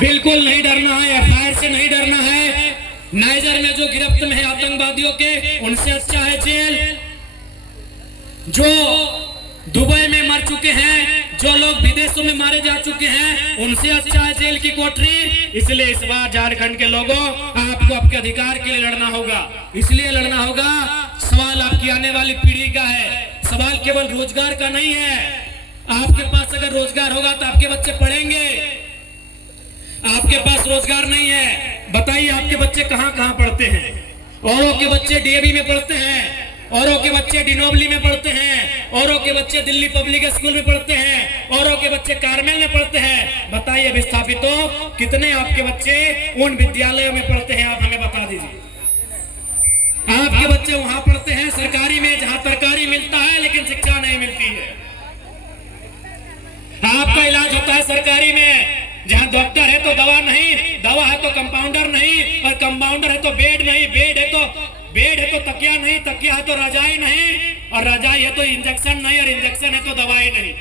बिल्कुल नहीं डरना है, एफआईआर से नहीं डरना है। नाइजर में जो गिरफ्त में है आतंकवादियों के, उनसे अच्छा है जेल। जो दुबई में मर चुके हैं, जो लोग विदेशों में मारे जा चुके हैं, उनसे अच्छा है जेल की कोठरी। इसलिए इस बार झारखंड के लोगों, आपको आपके अधिकार के लिए लड़ना होगा। इसलिए लड़ना होगा, सवाल आपकी आने वाली पीढ़ी का है। सवाल केवल रोजगार का नहीं है। आपके पास अगर रोजगार होगा तो आपके बच्चे पढ़ेंगे। आपके पास रोजगार नहीं है, बताइए आपके बच्चे कहां कहां पढ़ते हैं? औरों के बच्चे डीएवी में पढ़ते हैं, औरों के बच्चे डिनोबली में पढ़ते हैं, औरों के बच्चे दिल्ली पब्लिक स्कूल में पढ़ते हैं, औरों के बच्चे कार्मेल में पढ़ते हैं। बताइए विस्थापितों, कितने आपके बच्चे उन विद्यालयों में पढ़ते हैं? आप हमें बता दीजिए। आपके बच्चे वहां पढ़ते हैं सरकारी में, जहां तरकारी मिलता है लेकिन शिक्षा नहीं मिलती है। आपका इलाज होता है सरकारी में, जहां डॉक्टर है तो दवा नहीं, दवा है तो कंपाउंडर नहीं, और कंपाउंडर है तो बेड नहीं, बेड है तो तकिया नहीं, तकिया है तो रजाई नहीं, और रजाई है तो इंजेक्शन नहीं, और इंजेक्शन है तो दवाई नहीं।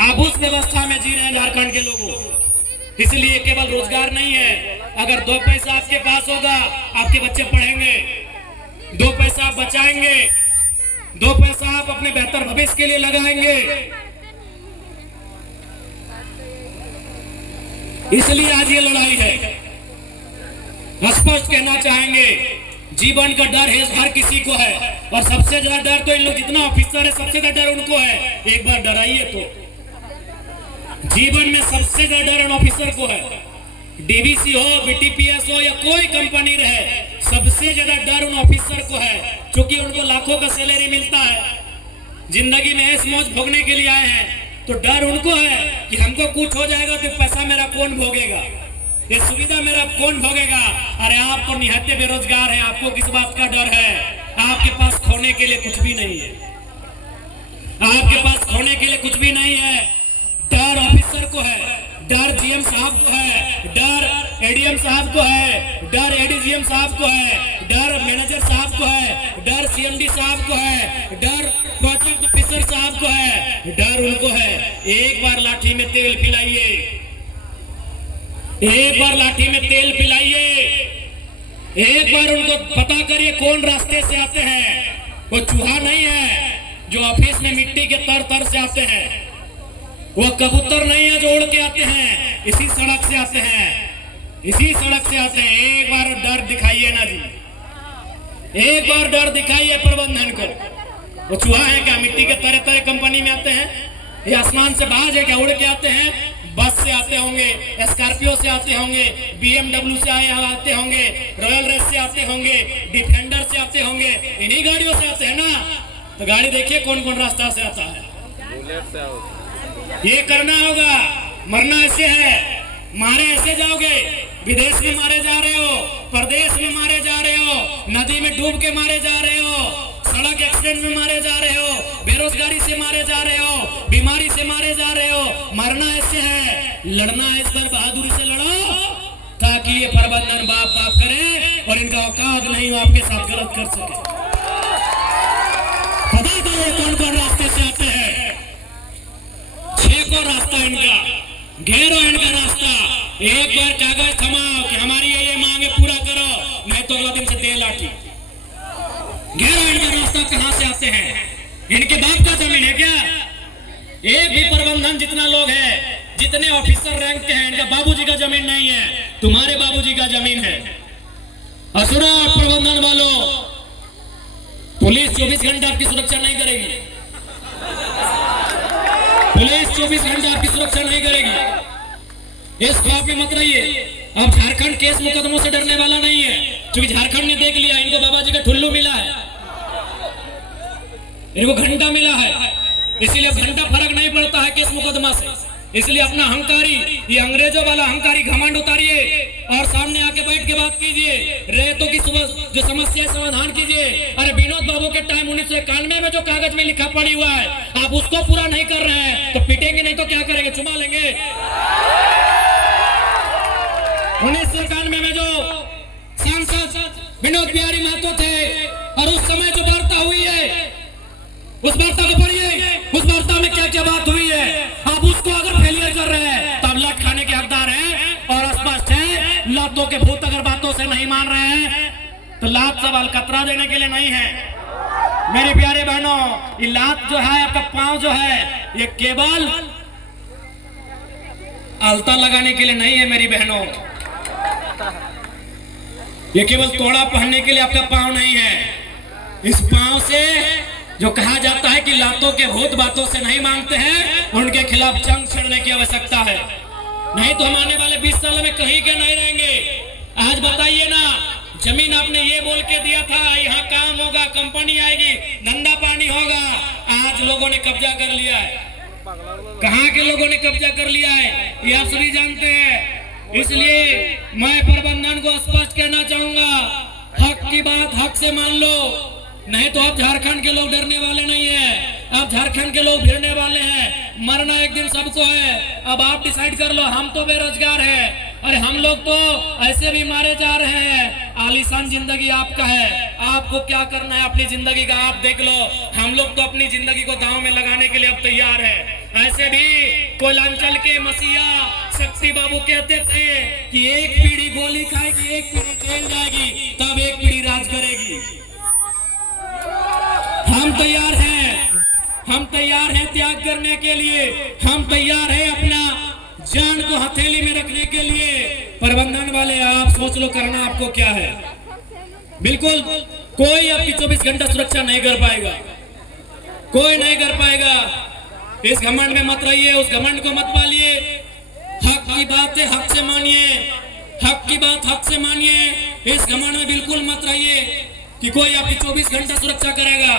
आप उस व्यवस्था में जी रहे हैं झारखंड के लोगों। इसलिए केवल रोजगार नहीं है, अगर 2 पैसा आपके पास होगा, आपके बच्चे पढ़ेंगे। 2 पैसा आप बचाएंगे, 2 पैसा आप अपने बेहतर भविष्य के लिए लगाएंगे। इसलिए आज ये लड़ाई है। स्पष्ट कहना चाहेंगे, जीवन का डर है हर किसी को है, और सबसे ज्यादा डर तो इन लोग, जितना ऑफिसर है सबसे ज्यादा डर उनको है। एक बार डराइए तो, जीवन में सबसे ज्यादा डर उन ऑफिसर को है। डीवीसी हो, बीटीपीएस हो, या कोई कंपनी रहे, सबसे ज्यादा डर उन ऑफिसर को है, क्योंकि उनको लाखों का सैलरी मिलता है। जिंदगी में ऐश मौज भोगने के लिए आए हैं, तो डर उनको है कि हमको कुछ हो जाएगा तो पैसा मेरा कौन भोगेगा, ये सुविधा मेरा कौन भोगेगा। अरे आप तो निहत्ते बेरोजगार हैं, आपको किस बात का डर है? आपके पास खोने के लिए कुछ भी नहीं है, आपके पास खोने के लिए कुछ भी नहीं है। डर ऑफिसर को है, डर जीएम साहब को है, डर एडीएम साहब को है, डर एडीजीएम साहब को है, डर मैनेजर साहब को है, डर सीएमडी साहब को है, डर प्रोजेक्ट ऑफिसर साहब को है, डर उनको है। एक बार लाठी में तेल पिलाइए, एक बार लाठी में तेल पिलाइए, एक बार उनको पता करिए कौन रास्ते से आते हैं। वो चूहा नहीं है जो ऑफिस में मिट्टी के तर तर से आते हैं, वो कबूतर नहीं है जो उड़ के आते हैं, इसी सड़क से आते हैं, इसी सड़क से आते हैं। एक बार डर दिखाइए ना जी, एक बार डर दिखाइए प्रबंधन को। वो चूहा है क्या? मिट्टी के तरह तरह कंपनी में आते हैं, ये आसमान से बाज है क्या? उड़ के आते हैं, बस से आते होंगे, स्कॉर्पियो से आते होंगे, बीएमडब्ल्यू से आते होंगे, रॉयल रेस से आते होंगे, डिफेंडर से आते होंगे, इन्हीं गाड़ियों से आते हैं ना। तो गाड़ी देखिए कौन कौन रास्ता से आता है। ये करना होगा, मरना ऐसे है, मारे ऐसे जाओगे। विदेश में मारे जा रहे हो, प्रदेश में मारे जा रहे हो, नदी में डूब के मारे जा रहे हो, सड़क एक्सीडेंट में मारे जा रहे हो, बेरोजगारी से मारे जा रहे हो, बीमारी से मारे जा रहे हो। मरना ऐसे है, लड़ना है इस पर बहादुरी से लड़ो, ताकि ये प्रबंधन बाप बाप करे और इनका औकात नहीं हो आपके साथ गलत कर सके। पता करो कौन कौन रास्ते से आते हैं, 6 को रास्ता इनका, घेरो इनका रास्ता। एक बार कागज थमाओ कि हमारी ये मांगे पूरा करो, नहीं तो अगला दिन से दे लाठी। घेरो इनका रास्ता। कहां से आते हैं? इनके बाप का जमीन है क्या? एक भी प्रबंधन जितना लोग है, जितने ऑफिसर रैंक के हैं, इनका बाबूजी का जमीन नहीं है, तुम्हारे बाबूजी का जमीन है। असुरा प्रबंधन वालों, पुलिस 24 घंटे आपकी सुरक्षा नहीं करेगी, पुलिस 24 घंटे आपकी सुरक्षा नहीं करेगी। इस ख्वाब में मत रहिए। अब झारखंड केस मुकदमों से डरने वाला नहीं है, क्योंकि झारखंड ने देख लिया, इनको बाबा जी का ठुल्लू मिला है, इनको घंटा मिला है, इसीलिए घंटा फर्क नहीं पड़ता है केस मुकदमा से। इसलिए अपना अहंकारी, ये अंग्रेजों वाला अहंकारी घमंड उतारिए और सामने आके बैठ के बात कीजिए, रेतों की जो समस्या समाधान कीजिए। अरे विनोद बाबू के टाइम 1991 में जो कागज में लिखा पड़ी हुआ है, आप उसको पूरा नहीं कर रहे हैं तो पिटेंगे, नहीं तो क्या करेंगे? चुमा लेंगे। 1991 में जो सांसद विनोद बिहारी महतो थे, और उस समय जो वार्ता हुई है, उस वार्ता को पढ़िए, उस वार्ता में क्या क्या बात हुई है। आप उसको अगर फेलियर कर रहे हैं तो आप लाठ खाने के हकदार हैं, और लातों के भूत अगर बातों से नहीं मान रहे हैं तो लात सब अलकतरा देने के लिए नहीं है मेरे प्यारे बहनों। ये लात जो है, आपका पांव जो है, ये केवल अलता लगाने के लिए नहीं है मेरी बहनों। ये केवल तोड़ा पहनने के लिए आपका पांव नहीं है। इस पांव से जो कहा जाता है कि लातों के भूत बातों से नहीं मांगते हैं, उनके खिलाफ जंग छेड़ने की आवश्यकता है। नहीं तो हम आने वाले 20 साल में कहीं के नहीं रहेंगे। आज बताइए ना, जमीन आपने ये बोल के दिया था यहाँ काम होगा, कंपनी आएगी, धंधा पानी होगा, आज लोगों ने कब्जा कर लिया है। कहाँ के लोगों ने कब्जा कर लिया है ये आप सभी जानते हैं। इसलिए मैं प्रबंधन को स्पष्ट कहना चाहूंगा, हक की बात हक से मान लो, नहीं तो आप झारखंड के लोग डरने वाले नहीं है। अब झारखंड के लोग भिड़ने वाले हैं। मरना एक दिन सबको है। अब आप डिसाइड कर लो। हम तो बेरोजगार हैं, अरे हम लोग तो ऐसे भी मारे जा रहे हैं। आलीशान जिंदगी आपका है, आपको क्या करना है अपनी जिंदगी का आप देख लो। हम लोग तो अपनी जिंदगी को दांव में लगाने के लिए अब तैयार है। ऐसे भी कोयलांचल के मसीहा शक्ति बाबू कहते थे कि एक पीढ़ी गोली खाएगी, एक पीढ़ी जेल जाएगी, तब एक पीढ़ी राज करेगी। हम तैयार हैं, हम तैयार हैं त्याग करने के लिए, हम तैयार हैं अपना जान को हथेली में रखने के लिए। प्रबंधन वाले आप सोच लो करना आपको क्या है। बिल्कुल कोई आपकी 24 घंटा सुरक्षा नहीं कर पाएगा, कोई नहीं कर पाएगा। इस घमंड में मत रहिए, उस घमंड को मत पालिए। हक की बात है हक से मानिए, हक की बात हक से मानिए। इस घमंड में बिल्कुल मत रहिए कि कोई आपकी 24 घंटा सुरक्षा करेगा,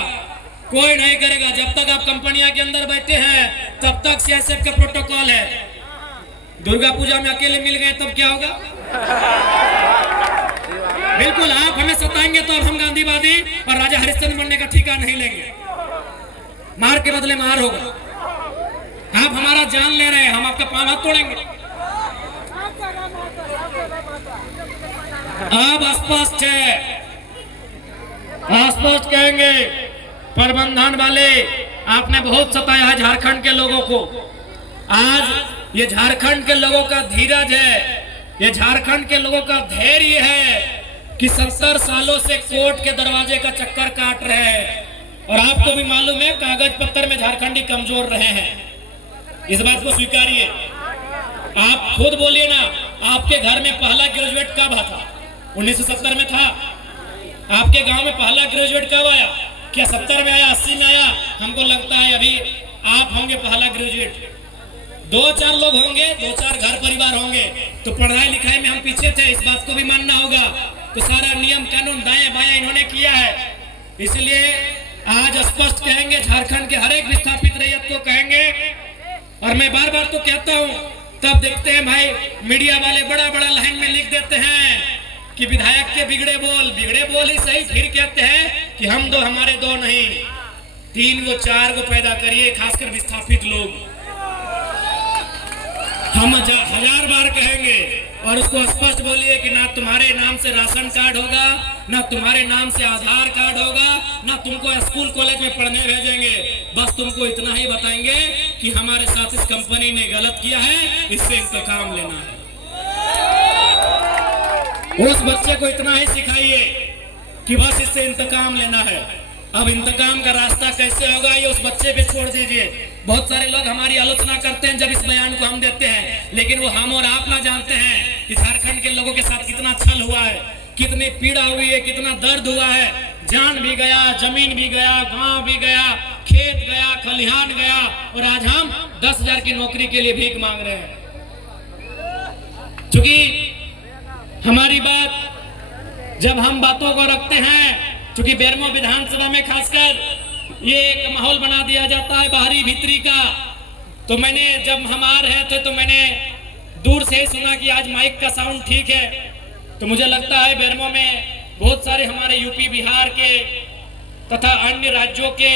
कोई नहीं करेगा। जब तक आप कंपनियां के अंदर बैठे हैं तब तक सीएसएफ का प्रोटोकॉल है। दुर्गा पूजा में अकेले मिल गए तब क्या होगा? बिल्कुल आप हमें सताएंगे तो अब हम गांधीवादी और राजा हरिश्चंद्र बनने का ठिकाना नहीं लेंगे। मार के बदले मार होगा। आप हमारा जान ले रहे हैं, हम आपका पांव हाथ तोड़ेंगे। अब स्पष्ट है, स्पष्ट कहेंगे प्रबंधन वाले, आपने बहुत सताया है झारखंड के लोगों को। आज ये झारखंड के लोगों का धीरज है, ये झारखंड के लोगों का धैर्य है कि 70 सालों से कोर्ट के दरवाजे का चक्कर काट रहे हैं। और आपको भी मालूम है कागज पत्थर में झारखंडी कमजोर रहे हैं, इस बात को स्वीकारिए। आप खुद बोलिए ना, आपके घर में पहला ग्रेजुएट कब था? 1970 में था। आपके गांव में पहला ग्रेजुएट कब आया? क्या 70 में आया, 80 में आया? हमको लगता है अभी आप होंगे पहला ग्रेजुएट। 2-4 लोग होंगे, 2-4 घर परिवार होंगे। तो पढ़ाई लिखाई में हम पीछे थे, इस बात को भी मानना होगा। तो सारा नियम कानून दाएं बाएं इन्होंने किया है। इसलिए आज स्पष्ट कहेंगे, झारखंड के हर एक विस्थापित रैयत को कहेंगे। और मैं बार बार तो कहता हूँ, तब देखते हैं भाई मीडिया वाले बड़ा बड़ा लाइन में लिख देते हैं कि विधायक के बिगड़े बोल ही सही, फिर कहते हैं कि हम दो हमारे दो नहीं, 3 गो 4 गो पैदा करिए, खासकर विस्थापित लोग। हम 1000 बार कहेंगे और उसको स्पष्ट बोलिए कि ना तुम्हारे नाम से राशन कार्ड होगा, ना तुम्हारे नाम से आधार कार्ड होगा, ना तुमको स्कूल कॉलेज में पढ़ने भेजेंगे। बस तुमको इतना ही बताएंगे कि हमारे साथ इस कंपनी ने गलत किया है, इससे इंतकाम लेना है। उस बच्चे को इतना ही सिखाइए कि बस इससे इंतकाम लेना है। अब इंतकाम का रास्ता कैसे होगा ये उस बच्चे पे छोड़ दीजिए। बहुत सारे लोग हमारी आलोचना करते हैं जब इस बयान को हम देते हैं, लेकिन वो हम और आप ना जानते हैं कि झारखंड के लोगों के साथ कितना छल हुआ है, कितनी पीड़ा हुई है, कितना दर्द हुआ है। जान भी गया, जमीन भी गया, गांव भी गया, खेत गया, खलिहान गया, और आज हम 10,000 की नौकरी के लिए भीख मांग रहे हैं। क्योंकि हमारी बात जब हम बातों को रखते हैं, क्योंकि बेरमो विधानसभा में खासकर ये एक माहौल बना दिया जाता है बाहरी भीतरी का। तो मैंने जब हम आ रहे थे तो मैंने दूर से ही सुना कि आज माइक का साउंड ठीक है। तो मुझे लगता है बेरमो में बहुत सारे हमारे यूपी बिहार के तथा अन्य राज्यों के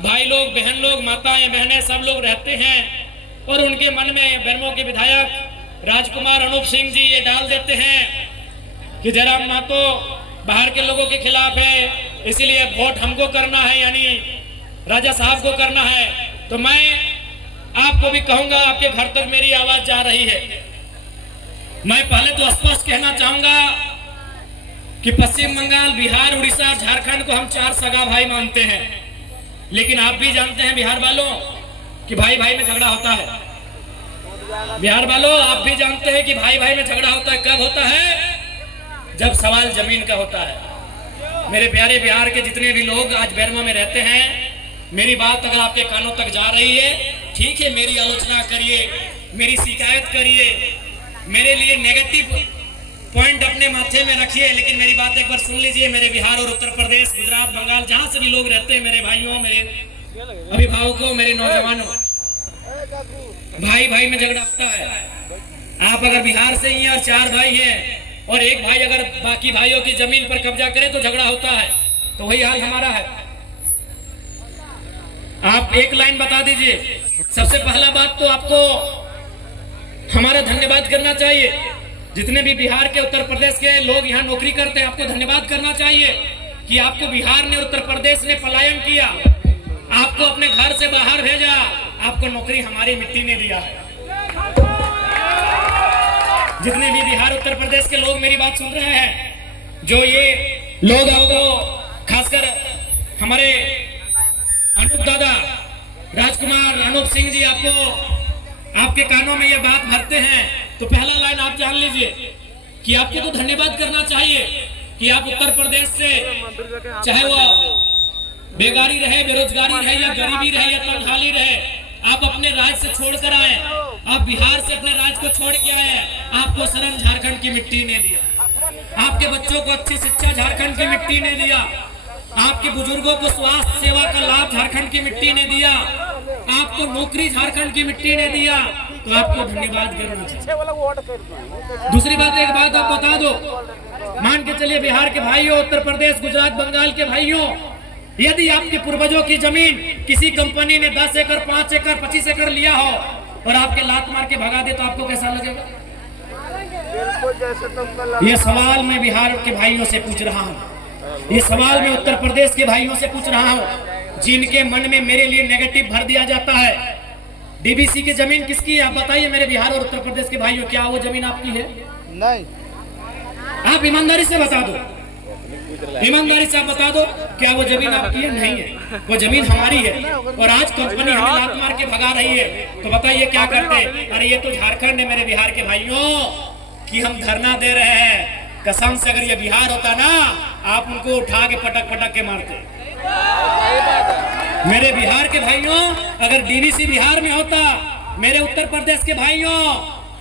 भाई लोग, बहन लोग, माताएं बहनें सब लोग रहते हैं। और उनके मन में बेरमो के विधायक राजकुमार अनूप सिंह जी ये डाल देते हैं कि जयराम महतो बाहर के लोगों के खिलाफ है, इसीलिए वोट हमको करना है, यानी राजा साहब को करना है। तो मैं आपको भी कहूंगा, आपके घर तक मेरी आवाज जा रही है मैं पहले तो स्पष्ट कहना चाहूंगा कि पश्चिम बंगाल, बिहार, उड़ीसा और झारखंड को हम 4 सगा भाई मानते हैं, लेकिन आप भी जानते हैं बिहार वालों कि भाई भाई में झगड़ा होता है। बिहार वालों, आप भी जानते हैं कि भाई भाई में झगड़ा होता है। कब होता है? जब सवाल जमीन का होता है। मेरे प्यारे बिहार के जितने भी लोग आज बेरमा में रहते हैं, मेरी बात अगर आपके कानों तक जा रही है, ठीक है, मेरी आलोचना करिए, मेरी शिकायत करिए, मेरे लिए नेगेटिव पॉइंट अपने माथे में रखिए, लेकिन मेरी बात एक बार सुन लीजिए। मेरे बिहार और उत्तर प्रदेश, गुजरात, बंगाल, जहां से भी लोग रहते हैं, मेरे भाइयों, मेरे अभिभावकों, मेरे नौजवानों, भाई भाई में झगड़ा होता है। आप अगर बिहार से ही हैं और 4 भाई हैं और एक भाई अगर बाकी भाइयों की जमीन पर कब्जा करे तो झगड़ा होता है। तो वही हाल हमारा है। आप एक लाइन बता दीजिए। सबसे पहला बात तो आपको हमारा धन्यवाद करना चाहिए। जितने भी बिहार के, उत्तर प्रदेश के लोग यहाँ नौकरी करते हैं, आपको धन्यवाद करना चाहिए कि आपको बिहार ने, उत्तर प्रदेश ने पलायन किया, आपको अपने घर से बाहर भेजा, आपको नौकरी हमारी मिट्टी ने दिया है। जितने भी बिहार, उत्तर प्रदेश के लोग मेरी बात सुन रहे हैं, जो ये लोग आपको, खासकर हमारे अनूप दादा, राजकुमार, अनूप सिंह जी, आपको आपके कानों में ये बात भरते हैं, तो पहला लाइन आप जान लीजिए कि आपको तो धन्यवाद करना चाहिए कि आप उत्तर प्रदेश से, चाहे वो बेगारी रहे, बेरोजगारी रहे, या गरीबी रहे, या तंगहाली रहे, आप अपने राज्य से छोड़कर आए। आप बिहार से अपने राज्य को छोड़ के आए। आपको शरण झारखंड की मिट्टी ने दिया। आपके बच्चों को अच्छी शिक्षा झारखंड की मिट्टी ने दिया। आपके बुजुर्गों को स्वास्थ्य सेवा का लाभ झारखंड की मिट्टी ने दिया। आपको नौकरी झारखंड की मिट्टी ने दिया। तो आपको धन्यवाद करना चाहिए। दूसरी बात, एक बात आप बता दो, मान के चलिए बिहार के भाइयों, उत्तर प्रदेश, गुजरात, बंगाल के भाइयों, यदि आपके पूर्वजों की जमीन किसी कंपनी ने 10 एकड़, 5 एकड़, 25 एकड़ लिया हो और आपके लात मार के भगा दे, तो आपको कैसा लगेगा? ये सवाल मैं बिहार के भाइयों से पूछ रहा हूँ। ये सवाल मैं उत्तर प्रदेश के भाइयों से पूछ रहा हूँ, जिनके मन में मेरे लिए नेगेटिव भर दिया जाता है। डीबीसी की जमीन किसकी है? आप बताइए मेरे बिहार और उत्तर प्रदेश के भाइयों, क्या वो जमीन आपकी है? नहीं। आप ईमानदारी से बता दो, ईमानदारी से आप बता दो, क्या वो जमीन आपकी है? नहीं है, वो जमीन हमारी है। और आज कंपनी हमें लात मार के भगा रही है, तो बताइए क्या करते? अरे ये तो झारखंड है मेरे बिहार के भाइयों, कि हम धरना दे रहे हैं। कसम से अगर ये बिहार होता ना, आप उनको उठा के पटक पटक के मारते। मेरे बिहार के भाइयों, अगर डीवीसी बिहार में होता, मेरे उत्तर प्रदेश के भाइयों,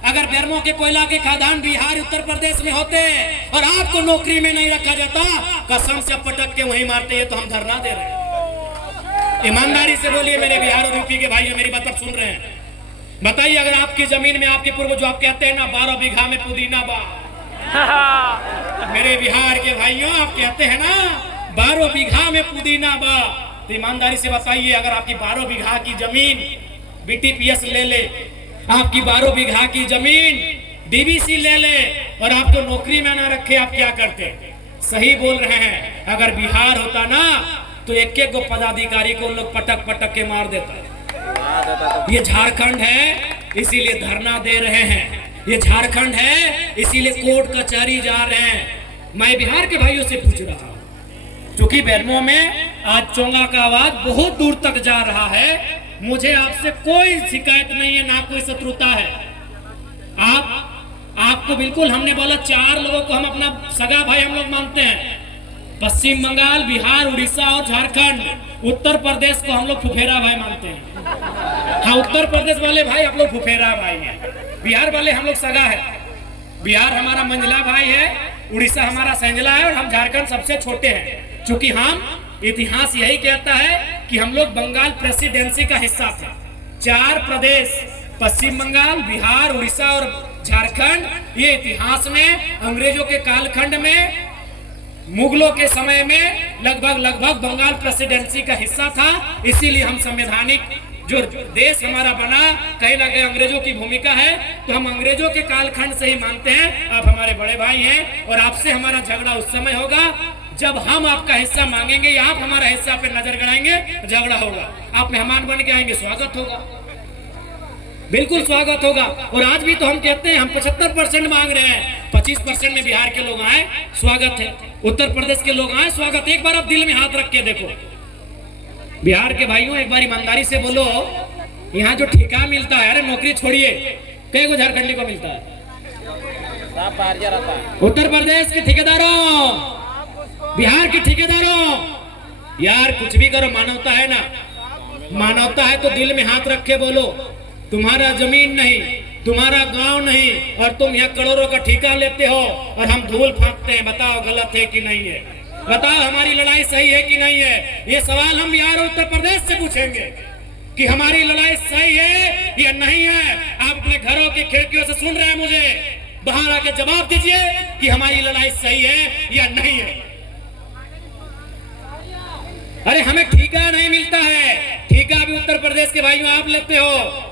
अगर बेरमो के कोयला के खादान बिहार, उत्तर प्रदेश में होते और आपको नौकरी में नहीं रखा जाता, कसम से पटक के वहीं मारते। ये तो हम धरना दे रहे हैं। ईमानदारी से बोलिए मेरे बिहार और यूपी के भाइयों, मेरी बात सुन रहे हैं, बताइए अगर आपकी जमीन में आपके पूर्व जो आप कहते हैं ना 12 बीघा में पुदीना बा, मेरे बिहार के भाइयों आप कहते हैं ना 12 बीघा में पुदीना बा, तो ईमानदारी से बताइए अगर आपकी 12 बीघा की जमीन बीटीपीएस ले ले, आपकी 12 बीघा की जमीन डीबीसी ले ले और आपको नौकरी में ना रखे, आप क्या करते? सही बोल रहे हैं। अगर बिहार होता ना तो एक एक पदाधिकारी को लोग पटक पटक के मार देता। ये झारखंड है इसीलिए धरना दे रहे हैं, ये झारखंड है इसीलिए कोर्ट कचहरी जा रहे हैं। मैं बिहार के भाइयों से पूछ रहा हूँ, क्योंकि बेरमो में आज चोंगा का आवाज बहुत दूर तक जा रहा है। मुझे आपसे कोई शिकायत नहीं है, ना कोई शत्रुता है। आपको बिल्कुल हमने बोला 4 लोगों को हम अपना सगा भाई हम लोग मानते हैं। पश्चिम बंगाल, बिहार, उड़ीसा और झारखंड, उत्तर प्रदेश को हम लोग फुफेरा भाई मानते हैं। हाँ, उत्तर प्रदेश वाले भाई आप लोग फुफेरा भाई हैं, बिहार वाले हम लोग सगा है। बिहार हमारा मंझला भाई है, उड़ीसा हमारा संजला है और हम झारखंड सबसे छोटे हैं। क्योंकि हम, इतिहास यही कहता है कि हम लोग बंगाल प्रेसिडेंसी का हिस्सा थे। 4 प्रदेश, पश्चिम बंगाल, बिहार, उड़ीसा और झारखंड, ये इतिहास में अंग्रेजों के कालखंड में, मुगलों के समय में लगभग बंगाल प्रेसिडेंसी का हिस्सा था। इसीलिए हम संवैधानिक जो देश हमारा बना, कहीं ना कहीं अंग्रेजों की भूमिका है, तो हम अंग्रेजों के कालखंड से ही मानते हैं। आप हमारे बड़े भाई हैं और आपसे हमारा झगड़ा उस समय होगा जब हम आपका हिस्सा मांगेंगे या आप हमारा हिस्सा पे नजर गड़ाएंगे, झगड़ा होगा। आप मेहमान बन के आएंगे, स्वागत होगा। बिल्कुल स्वागत होगा। और आज भी तो हम कहते हैं हम 75% मांग रहे हैं, 25% में बिहार के लोग आए स्वागत है, उत्तर प्रदेश के लोग आए स्वागत। एक बार आप दिल में हाथ रख के देखो बिहार के भाइयों, एक बार ईमानदारी से बोलो, यहाँ जो ठेका मिलता है, अरे नौकरी छोड़िए, कई को झारखंडी को मिलता है, उत्तर प्रदेश के ठेकेदारों, बिहार के ठेकेदारों, यार कुछ भी करो, मानवता है ना, मानवता है तो दिल में हाथ रख के बोलो, तुम्हारा जमीन नहीं, तुम्हारा गांव नहीं, और तुम यहाँ करोड़ों का ठेका लेते हो और हम धूल फांकते हैं। बताओ गलत है कि नहीं है? बताओ हमारी लड़ाई सही है कि नहीं है? ये सवाल हम बिहार और उत्तर प्रदेश से पूछेंगे कि हमारी लड़ाई सही है या नहीं है। आप अपने घरों की खिड़कियों से सुन रहे हैं मुझे, बाहर आके जवाब दीजिए कि हमारी लड़ाई सही है या नहीं है। अरे हमें ठेका नहीं मिलता है, ठेका भी उत्तर प्रदेश के भाइयों आप लेते हो।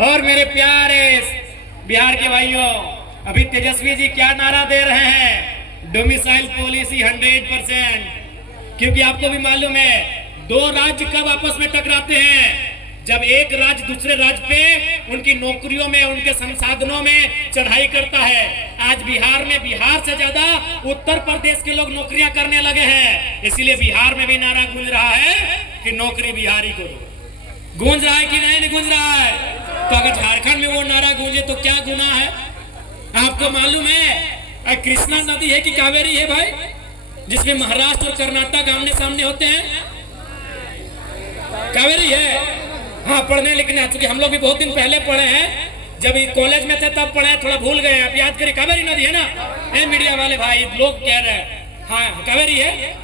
और मेरे प्यारे बिहार के भाइयों, अभी तेजस्वी जी क्या नारा दे रहे हैं? डोमिसाइल पॉलिसी 100%, क्योंकि आपको भी मालूम है दो राज्य कब आपस में टकराते हैं, जब एक राज्य दूसरे राज्य पे उनकी नौकरियों में, उनके संसाधनों में चढ़ाई करता है। आज बिहार में, बिहार से ज्यादा उत्तर प्रदेश के लोग नौकरियां करने लगे हैं, इसीलिए बिहार में भी नारा गूंज रहा है कि नौकरी बिहारी को दो। गूंज रहा है कि नहीं गूंज रहा है? तो अगर झारखंड में वो नारा गूंजे तो क्या गुनाह है? आपको मालूम है कृष्णा नदी है कि कावेरी है भाई, जिसमें महाराष्ट्र और कर्नाटक आमने सामने होते हैं? कावेरी है। हाँ, पढ़ने लिखने, चूंकि हम लोग भी बहुत दिन पहले पढ़े हैं, जब कॉलेज में थे तब पढ़े, थोड़ा भूल गए, आप याद करें। कावेरी नदी है ना, ये मीडिया वाले भाई लोग कह रहे हैं, हाँ कावेरी है।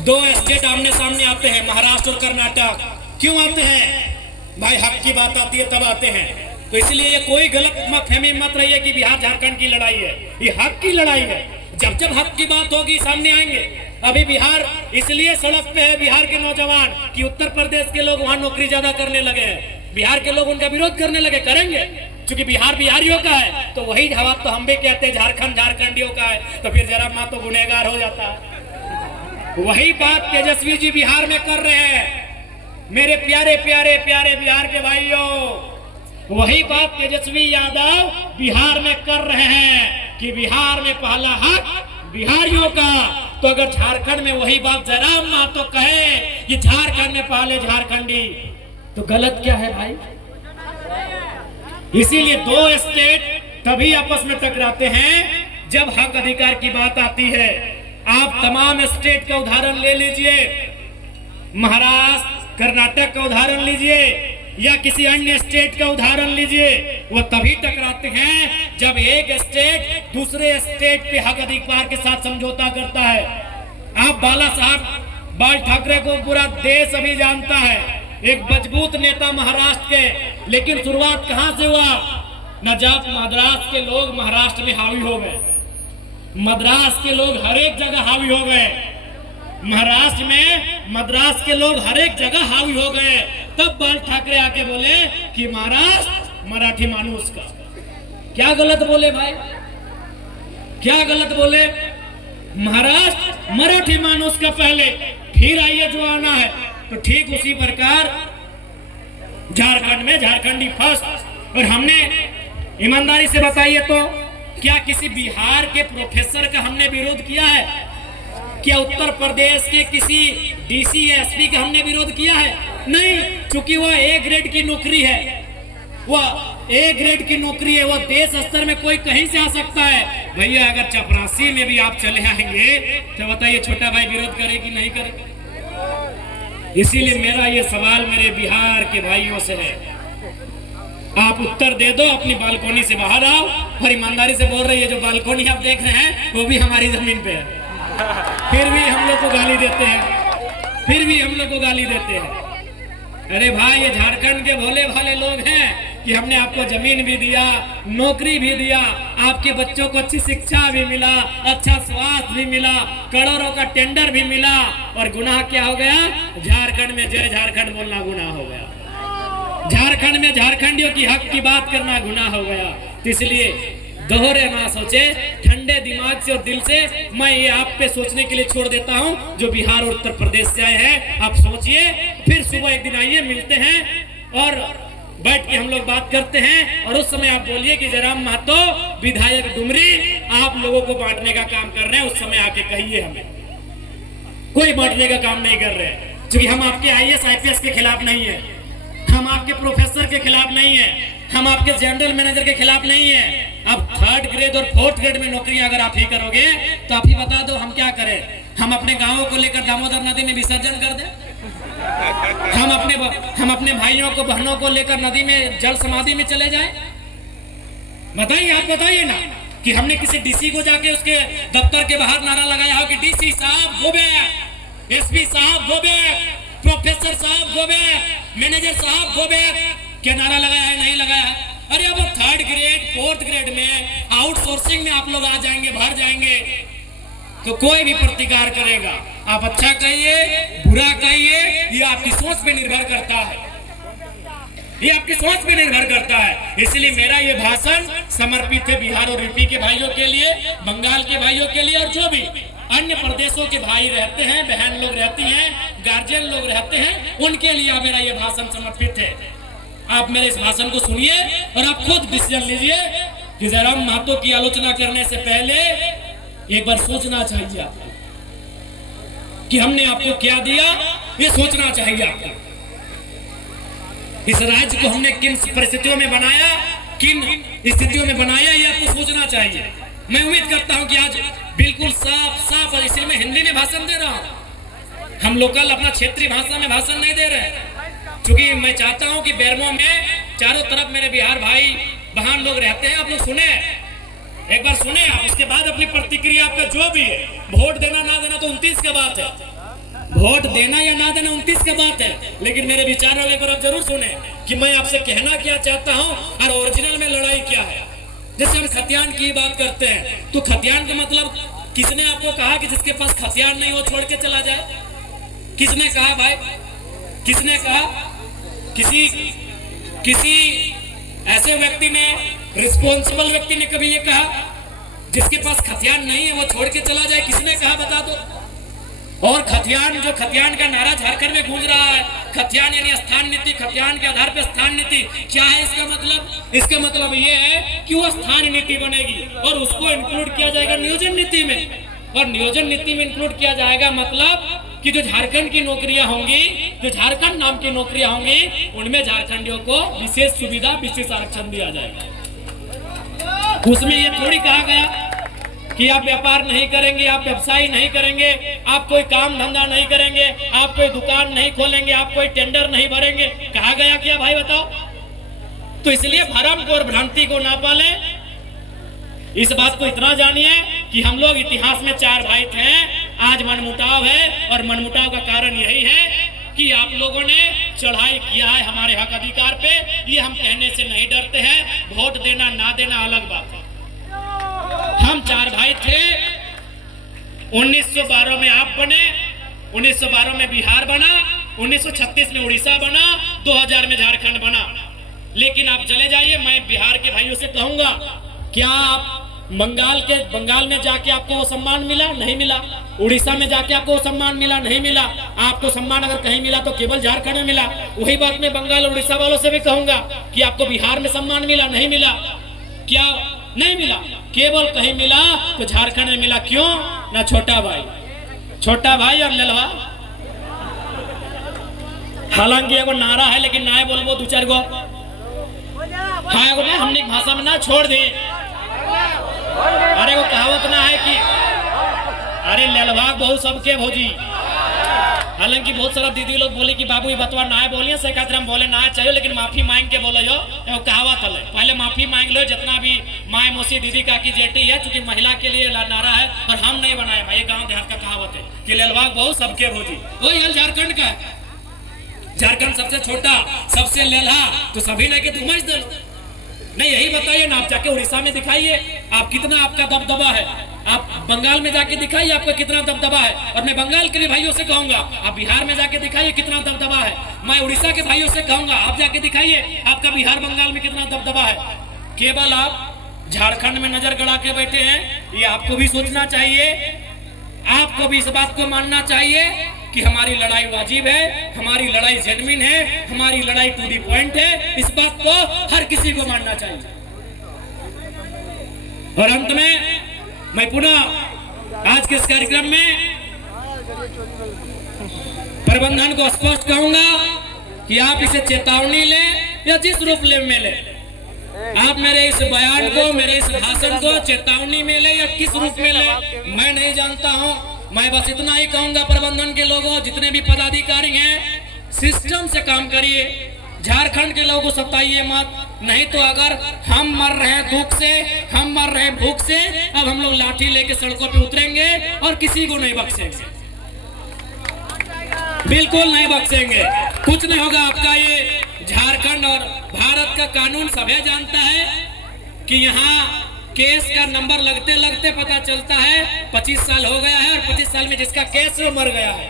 दो स्टेट आमने सामने आते हैं, महाराष्ट्र और कर्नाटक। क्यों आते हैं भाई? हक की बात आती है तब आते हैं। तो इसलिए ये कोई गलत फहमी मत रही है कि बिहार झारखंड की लड़ाई है, ये हक की लड़ाई है। जब जब हक की बात होगी सामने आएंगे। अभी बिहार इसलिए सड़क पे है, बिहार के नौजवान, कि उत्तर प्रदेश के लोग वहां नौकरी ज्यादा करने लगे हैं, बिहार के लोग उनका विरोध करने लगे, करेंगे, क्योंकि बिहार बिहारियों का है। तो वही जवाब तो हम भी कहते हैं झारखंड झारखंडियों का है, तो फिर जरा माँ तो गुनहगार हो जाता है। वही बात तेजस्वी जी बिहार में कर रहे हैं, मेरे प्यारे प्यारे प्यारे बिहार के भाइयों, वही बात तेजस्वी यादव बिहार में कर रहे हैं कि बिहार में पहला हक बिहारियों का। तो अगर झारखंड में वही बात जयराम महतो कहे कि झारखंड में पहले झारखंडी, तो गलत क्या है भाई? इसीलिए दो स्टेट तभी आपस में टकराते हैं जब हक अधिकार की बात आती है। आप तमाम स्टेट का उदाहरण ले लीजिए, महाराष्ट्र, कर्नाटक का उदाहरण लीजिए या किसी अन्य स्टेट का उदाहरण लीजिए, वो तभी टकराते हैं जब एक स्टेट दूसरे स्टेट पे हक अधिकार के साथ समझौता करता है। आप बाला साहब बाल ठाकरे को पूरा देश अभी जानता है, एक मजबूत नेता महाराष्ट्र के, लेकिन शुरुआत कहां से हुआ? न जब मद्रास के लोग महाराष्ट्र में हावी हो गए, मद्रास के लोग हर एक जगह हावी हो गए, महाराष्ट्र में मद्रास के लोग हर एक जगह हावी हो गए, तब बाल ठाकरे आके बोले कि महाराष्ट्र मराठी मानुस का। क्या गलत बोले भाई? क्या गलत बोले? महाराष्ट्र मराठी मानुस का पहले, फिर आइए जो आना है। तो ठीक उसी प्रकार झारखंड में झारखंडी फर्स्ट। और हमने ईमानदारी से बताइए तो क्या किसी बिहार के प्रोफेसर का हमने विरोध किया है? क्या उत्तर प्रदेश के किसी डीसी या एसपी का हमने विरोध किया है? नहीं, क्योंकि वह ए ग्रेड की नौकरी है, वह ए ग्रेड की नौकरी है, वह देश स्तर में कोई कहीं से आ सकता है। भैया अगर चपरासी में भी आप चले आएंगे तो बताइए छोटा भाई विरोध करे कि नहीं करे? इसीलिए मेरा ये सवाल मेरे बिहार के भाइयों से है, आप उत्तर दे दो, अपनी बालकोनी से बाहर आओ। और ईमानदारी से बोल रही है, जो बालकोनी आप देख रहे हैं वो भी हमारी जमीन पे है, फिर भी हम लोग को गाली देते हैं, फिर भी हम लोग को गाली देते हैं। अरे भाई, ये झारखंड के भोले भाले लोग हैं कि हमने आपको जमीन भी दिया, नौकरी भी दिया, आपके बच्चों को अच्छी शिक्षा भी मिला, अच्छा स्वास्थ्य भी मिला, करोड़ों का टेंडर भी मिला, और गुनाह क्या हो गया? झारखंड में जय झारखंड बोलना गुनाह हो गया, झारखंड में झारखंडियों की हक की बात करना गुनाह हो गया। तो इसलिए दोहरे ना सोचे, ठंडे दिमाग से और दिल से मैं ये आप पे सोचने के लिए छोड़ देता हूँ, जो बिहार और उत्तर प्रदेश से आए हैं। आप सोचिए, फिर सुबह एक दिन आइए, मिलते हैं, और बैठ के हम लोग बात करते हैं, और उस समय आप बोलिए कि जयराम महतो विधायक डुमरी आप लोगों को बांटने का काम कर रहे हैं, उस समय आके कहिए हमें। कोई बांटने का काम नहीं कर रहे हैं, क्योंकि हम आपके IAS IPS के खिलाफ नहीं है, हम आपके प्रोफेसर के खिलाफ नहीं है, हम आपके जनरल मैनेजर के खिलाफ नहीं है। अब 3rd ग्रेड और 4th ग्रेड में नौकरियां अगर आप ही करोगे तो आप ही बता दो हम क्या करें। हम अपने गांवों को लेकर दामोदर नदी में विसर्जन कर दें? हम अपने भाइयों को बहनों को लेकर नदी में जल समाधि में चले जाएं? बताइए, आप बताइए ना कि हमने किसी DC को जाके उसके दफ्तर के बाहर नारा लगाया हो कि DC साहब गो बैक, SP साहब गो बैक, प्रोफेसर साहब गो बैक, मैनेजर साहब गो बैक, क्या नारा लगाया है? नहीं लगाया। अरे अब 3rd ग्रेड 4th ग्रेड में आउटसोर्सिंग में आप लोग आ जाएंगे, भर जाएंगे, तो कोई भी प्रतिकार करेगा। आप अच्छा कहिए, बुरा कहिए, ये आपकी सोच पे निर्भर करता है, ये आपकी सोच पे निर्भर करता है। इसलिए मेरा ये भाषण समर्पित है बिहार और यूपी के भाइयों के लिए, बंगाल के भाइयों के लिए, और जो भी अन्य प्रदेशों के भाई रहते हैं, बहन लोग रहती हैं, गार्जियन लोग रहते हैं, उनके लिए मेरा ये भाषण समर्पित है। आप मेरे इस भाषण को सुनिए और आप खुद डिसीजन लीजिए कि जयराम महतो की आलोचना करने से पहले एक बार सोचना चाहिए आपको कि हमने आपको क्या दिया, ये सोचना चाहिए आपको। इस राज्य को हमने किन परिस्थितियों में बनाया, किन स्थितियों में बनाया, ये आपको सोचना चाहिए। मैं उम्मीद करता हूं कि आज बिल्कुल साफ और इसलिए मैं हिंदी में भाषण दे रहा हूं, हम लोकल अपना क्षेत्रीय भाषा में भाषण नहीं दे रहे हैं, क्योंकि मैं चाहता हूं कि बेरमो में चारों तरफ मेरे बिहार भाई बहन लोग रहते हैं, आप लोग सुने, एक बार सुने आप, उसके बाद अपनी प्रतिक्रिया आपका जो भी है, वोट देना ना देना तो 29 का बात है, वोट देना या ना देना 29 का बात है, लेकिन मेरे विचारों के ऊपर आप जरूर सुने कि मैं आपसे कहना क्या चाहता हूं और ओरिजिनल में लड़ाई क्या है। जैसे हम खतियान की बात करते हैं, तो खतियान का मतलब किसने आपको कहा कि जिसके पास खतियान नहीं हो छोड़ के चला जाए? किसने कहा भाई? किसने कहा? किसी ऐसे व्यक्ति ने, रिस्पॉन्सिबल व्यक्ति ने कभी ये कहा जिसके पास खतियान नहीं है वो छोड़ के चला जाए? किसने कहा, बता दो। और खतियान, जो खतियान का नारा झारखंड में गूंज रहा है, खतियान यानी स्थान नीति, खतियान के आधार पर स्थान नीति, क्या है इसका मतलब? इसका मतलब ये है कि वो स्थान नीति बनेगी और उसको इंक्लूड किया जाएगा नियोजन नीति में, और नियोजन नीति में इंक्लूड किया जाएगा मतलब कि जो झारखंड की नौकरियां होंगी, जो झारखंड नाम की नौकरियां होंगी, उनमें झारखंडियों को विशेष सुविधा, विशेष आरक्षण दिया जाएगा। उसमें ये थोड़ी कहा गया कि आप व्यापार नहीं करेंगे, आप व्यवसाय नहीं करेंगे, आप कोई काम धंधा नहीं करेंगे, आप कोई दुकान नहीं खोलेंगे, आप कोई टेंडर नहीं भरेंगे। कहा गया क्या भाई, बताओ? तो इसलिए भ्रम को और भ्रांति को ना पालें। इस बात को इतना जानिए कि हम लोग इतिहास में 4 भाई थे, आज मनमुटाव है, और मनमुटाव का कारण यही है कि आप लोगों ने चढ़ाई किया है हमारे हक अधिकार पे। ये हम कहने से नहीं डरते हैं, वोट देना ना देना अलग बात है। हम 4 भाई थे, 1912 में आप बने, 1912 में बिहार बना, 1936 में उड़ीसा बना, 2000 में झारखंड बना। लेकिन आप चले जाइए, मैं बिहार के भाइयों से कहूंगा, क्या आप बंगाल में जाके आपको वो सम्मान मिला? नहीं मिला। उड़ीसा में जाके आपको वो सम्मान मिला? नहीं मिला। आपको सम्मान अगर कहीं मिला तो केवल झारखंड में मिला। वही बात मैं बंगाल और उड़ीसा वालों से भी कहूंगा कि आपको बिहार में सम्मान मिला? नहीं मिला। क्या नहीं मिला? केवल कहीं मिला तो झारखंड में मिला। क्यों? ना छोटा भाई और ललवा। हालांकि एगो नारा है, लेकिन नाय बोलबो 2-4 गो हाँ एगो ना हमने भाषा में ना छोड़ दी। अरे वो कहावत ना है कि अरे ललवा बहु सबके भौजी। हालांकि बहुत सारा दीदी लोग बोले कि बाबू ये बतवा ना बोलिए, से खातिर हम बोले ना चाहिए, लेकिन माफी मांग के बोलो यो। कहावत है, पहले माफी मांग लो जितना भी माए मौसी दीदी काकी जेठी है, क्योंकि महिला के लिए नारा है और हम नहीं बनाए भाई। गांव देहात का कहावत है कि ललवा बहु सबके भौजी। वही हल झारखंड का है। झारखंड सबसे छोटा, सबसे लेल्हा, तो सभी लेके तुम दल नहीं। यही बताइए ना, आप जाके उड़ीसा में दिखाइए आप कितना आपका दबदबा है, आप बंगाल में जाके दिखाइए आपका कितना दबदबा है। और मैं बंगाल के भी भाइयों से कहूंगा, आप बिहार में जाके दिखाइए कितना दबदबा है। मैं उड़ीसा के भाइयों से कहूंगा, आप जाके दिखाइए आपका बिहार बंगाल में कितना दबदबा है। केवल आप झारखंड में नजर गड़ा के बैठे हैं। ये आपको भी सोचना चाहिए, आपको भी इस बात को मानना चाहिए कि हमारी लड़ाई वाजिब है, हमारी लड़ाई जेन्युइन है, हमारी लड़ाई टू दी पॉइंट है। इस बात को हर किसी को मानना चाहिए। और अंत में मैं पुनः आज के इस कार्यक्रम में प्रबंधन को स्पष्ट कहूंगा कि आप इसे चेतावनी लें या जिस रूप में ले, आप मेरे इस बयान को, मेरे इस भाषण को चेतावनी में ले या किस रूप में ले, मैं नहीं जानता हूं। मैं बस इतना ही कहूंगा प्रबंधन के लोगों, जितने भी पदाधिकारी हैं, सिस्टम से काम करिए। झारखंड के लोगों को सताइए मत, नहीं तो अगर हम मर रहे हैं दुख से, हम मर रहे हैं भूख से, अब हम लोग लाठी लेके सड़कों पे उतरेंगे और किसी को नहीं बख्शेंगे, बिल्कुल नहीं बख्शेंगे। कुछ नहीं होगा आपका। ये झारखंड और भारत का कानून सभी जानता है कि यहाँ केस का नंबर लगते लगते पता चलता है 25 साल हो गया है और 25 साल में जिसका केस है वो मर गया है।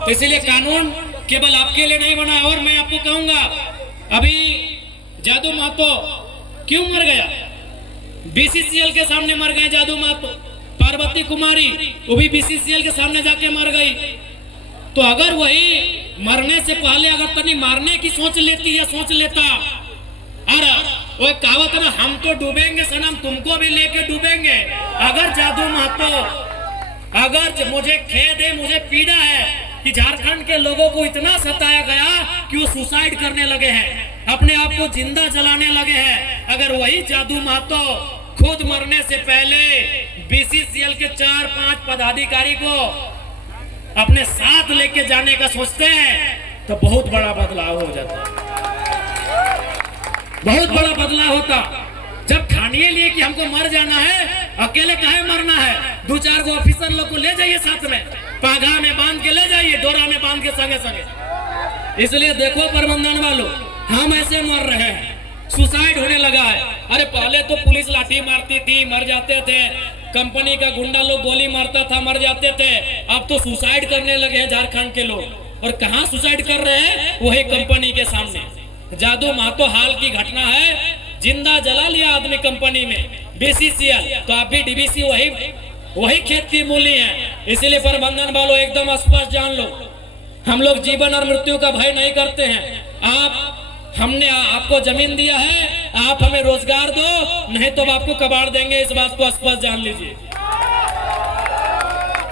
तो इसीलिए कानून केवल आपके लिए नहीं बना। और मैं आपको कहूंगा, अभी जादू महतो क्यों मर गया? बीसीसीएल के सामने मर गए जादू महतो। पार्वती कुमारी वो भी बीसीसीएल के सामने जाके मर गई। तो अगर वही मरने से पहले अगर तनी मारने की सोच लेती या सोच लेता, अरे वो कहावत ना, हम तो डूबेंगे सनम, तुमको भी लेके डूबेंगे। अगर जादू महतो, अगर मुझे खेद है, मुझे पीड़ा है कि झारखंड के लोगों को इतना सताया गया कि वो सुसाइड करने लगे हैं, अपने आप को जिंदा जलाने लगे हैं। अगर वही जादू महतो खुद मरने से पहले बीसीसीएल के 4-5 पदाधिकारी को अपने साथ लेके जाने का सोचते हैं तो बहुत बड़ा बदलाव हो जाता, बहुत बड़ा बदलाव होता। जब ठानिए लिए कि हमको मर जाना है, अकेले काहे मरना है, 2-4 गो ऑफिसर लोग को ले जाइए साथ में, पाघा में बांध के ले जाइए, डोरा में बांध के संगे संगे। इसलिए देखो प्रबंधन वालों, हम ऐसे मर रहे हैं, सुसाइड होने लगा है। अरे पहले तो पुलिस लाठी मारती थी, मर जाते थे, कंपनी का गुंडा लोग गोली मारता था, मर जाते थे। अब तो सुसाइड करने लगे हैं झारखंड के लोग। और कहां सुसाइड कर रहे हैं? वही कंपनी के सामने। जादू महतो हाल की घटना है, जिंदा जला लिया आदमी कंपनी में, बीसीसीएल। तो आप भी डीबीसी वही खेत की मूली है। इसीलिए प्रबंधन वालों एकदम स्पष्ट जान लो, हम लोग जीवन और मृत्यु का भय नहीं करते हैं। हमने आपको जमीन दिया है, आप हमें रोजगार दो, नहीं तो आपको कबाड़ देंगे, इस बात को स्पष्ट जान लीजिए।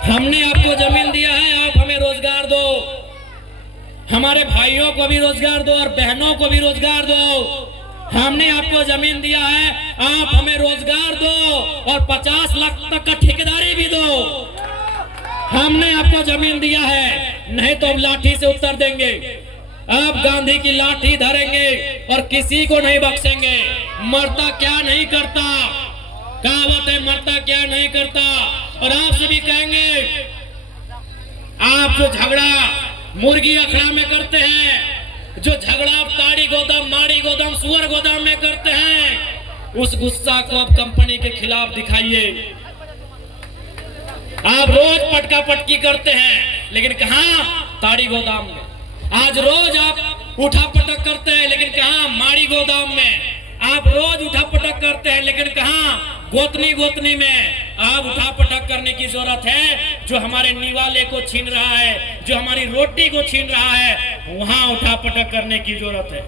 हमने आपको जमीन दिया है, आप हमें रोजगार दो, हमारे भाइयों को भी रोजगार दो और बहनों को भी रोजगार दो। हमने आपको जमीन दिया है, आप हमें रोजगार दो और 50 लाख तक का ठेकेदारी भी दो। हमने आपको जमीन दिया है, नहीं तो हम लाठी से उत्तर देंगे। आप गांधी की लाठी धरेंगे और किसी को नहीं बख्शेंगे। मरता क्या नहीं करता, कहावत है, मरता क्या नहीं करता। और आपसे भी कहेंगे, आप जो झगड़ा मुर्गी अखड़ा में करते हैं, जो झगड़ा ताड़ी गोदाम, माड़ी गोदाम, सुअर गोदाम में करते हैं, उस गुस्सा को आप कंपनी के खिलाफ दिखाइए। आप रोज पटका पटकी करते हैं, लेकिन कहां? ताड़ी गोदाम में। आज रोज आप उठा पटक करते हैं, लेकिन कहां? माड़ी गोदाम में। आप रोज उठा पटक करते हैं, लेकिन कहां? गोतनी में। आप उठा पटक करने की जरूरत है। जो हमारे निवाले को छीन रहा है, जो हमारी रोटी को छीन रहा है, वहां उठा पटक करने की जरूरत है।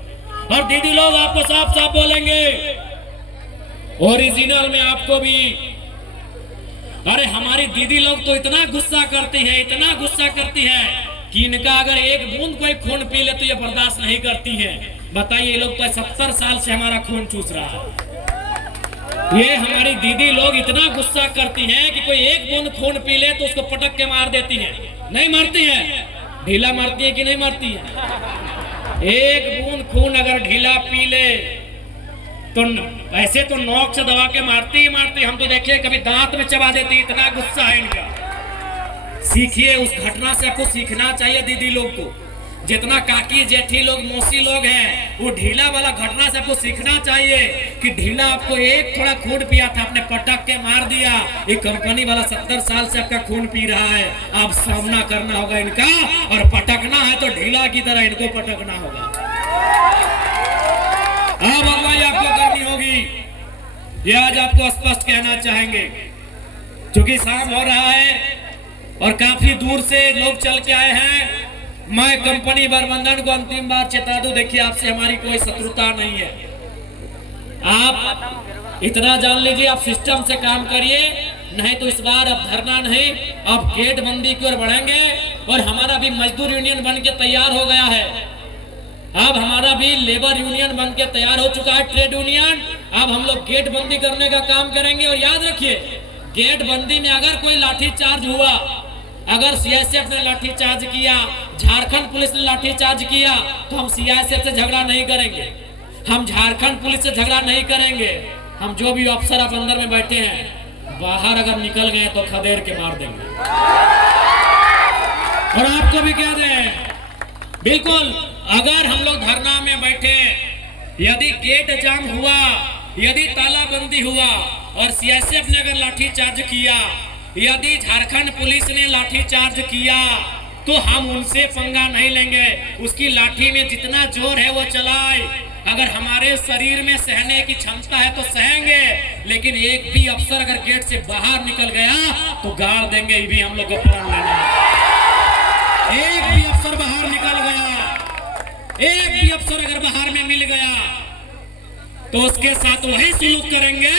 और दीदी लोग आपको साफ साफ बोलेंगे, ओरिजिनल में आपको भी। अरे हमारी दीदी लोग तो इतना गुस्सा करती है, इतना गुस्सा करती है कि इनका अगर एक बूंद कोई खून पी ले तो ये बर्दाश्त नहीं करती है। बताइए, ये लोग तो 70 साल से हमारा खून चूस रहा है। ये हमारी दीदी लोग इतना गुस्सा करती हैं कि कोई एक बूंद खून पी ले तो उसको पटक के मार देती है। नहीं मारती है? ढीला मारती है कि नहीं मारती है? एक बूंद खून अगर ढीला पी ले तो ऐसे तो नोक से दबा के मारती ही मारती। हम तो देखिए कभी दांत में चबा देती, इतना गुस्सा है इनका। सीखिए, उस घटना से आपको सीखना चाहिए दीदी लोग को। जितना काकी जेठी लोग, मौसी लोग हैं, वो ढीला वाला घटना से आपको सीखना चाहिए कि ढीला आपको एक थोड़ा खून पिया था, आपने पटक के मार दिया। ये कंपनी वाला 70 साल से आपका खून पी रहा है। आप सामना करना होगा इनका, और पटकना है तो ढीला की तरह इनको पटकना होगा। अब अगुवाई आपको करनी होगी, ये आज आपको स्पष्ट कहना चाहेंगे। क्योंकि शाम हो रहा है और काफी दूर से लोग चल के आए हैं। मैं कंपनी प्रबंधन को अंतिम बार चेता दूं, देखिए आपसे हमारी कोई शत्रुता नहीं है। आप इतना जान लीजिए, आप सिस्टम से काम करिए, नहीं तो इस बार अब धरना नहीं, अब गेट बंदी की ओर बढ़ेंगे। और हमारा भी मजदूर यूनियन बन के तैयार हो गया है, अब हमारा भी लेबर यूनियन बन के तैयार हो चुका है, ट्रेड यूनियन। अब हम लोग गेट बंदी करने का काम करेंगे। और याद रखिए, गेट बंदी में अगर कोई लाठीचार्ज हुआ, अगर सीआईएसएफ ने लाठीचार्ज किया, झारखंड पुलिस ने लाठीचार्ज किया, तो हम सीआईएसएफ से झगड़ा नहीं करेंगे, हम झारखंड पुलिस से झगड़ा नहीं करेंगे। हम जो भी अफसर आप अंदर में बैठे हैं, बाहर अगर निकल गए तो खदेड़ के मार देंगे। और आपको भी कह दें, बिल्कुल अगर हम लोग धरना में बैठे, यदि गेट जाम हुआ, यदि तालाबंदी हुआ और सीआईएसएफ ने अगर लाठीचार्ज किया, यदि झारखंड पुलिस ने लाठीचार्ज किया, तो हम उनसे पंगा नहीं लेंगे। उसकी लाठी में जितना जोर है वो चलाए, अगर हमारे शरीर में सहने की क्षमता है तो सहेंगे। लेकिन एक भी अफसर अगर गेट से बाहर निकल गया तो गाड़ देंगे, ये भी हम लोग को प्रण लेना है। एक भी अफसर बाहर निकल गया, एक भी अफसर अगर बाहर में मिल गया, तो उसके साथ वही सलूक करेंगे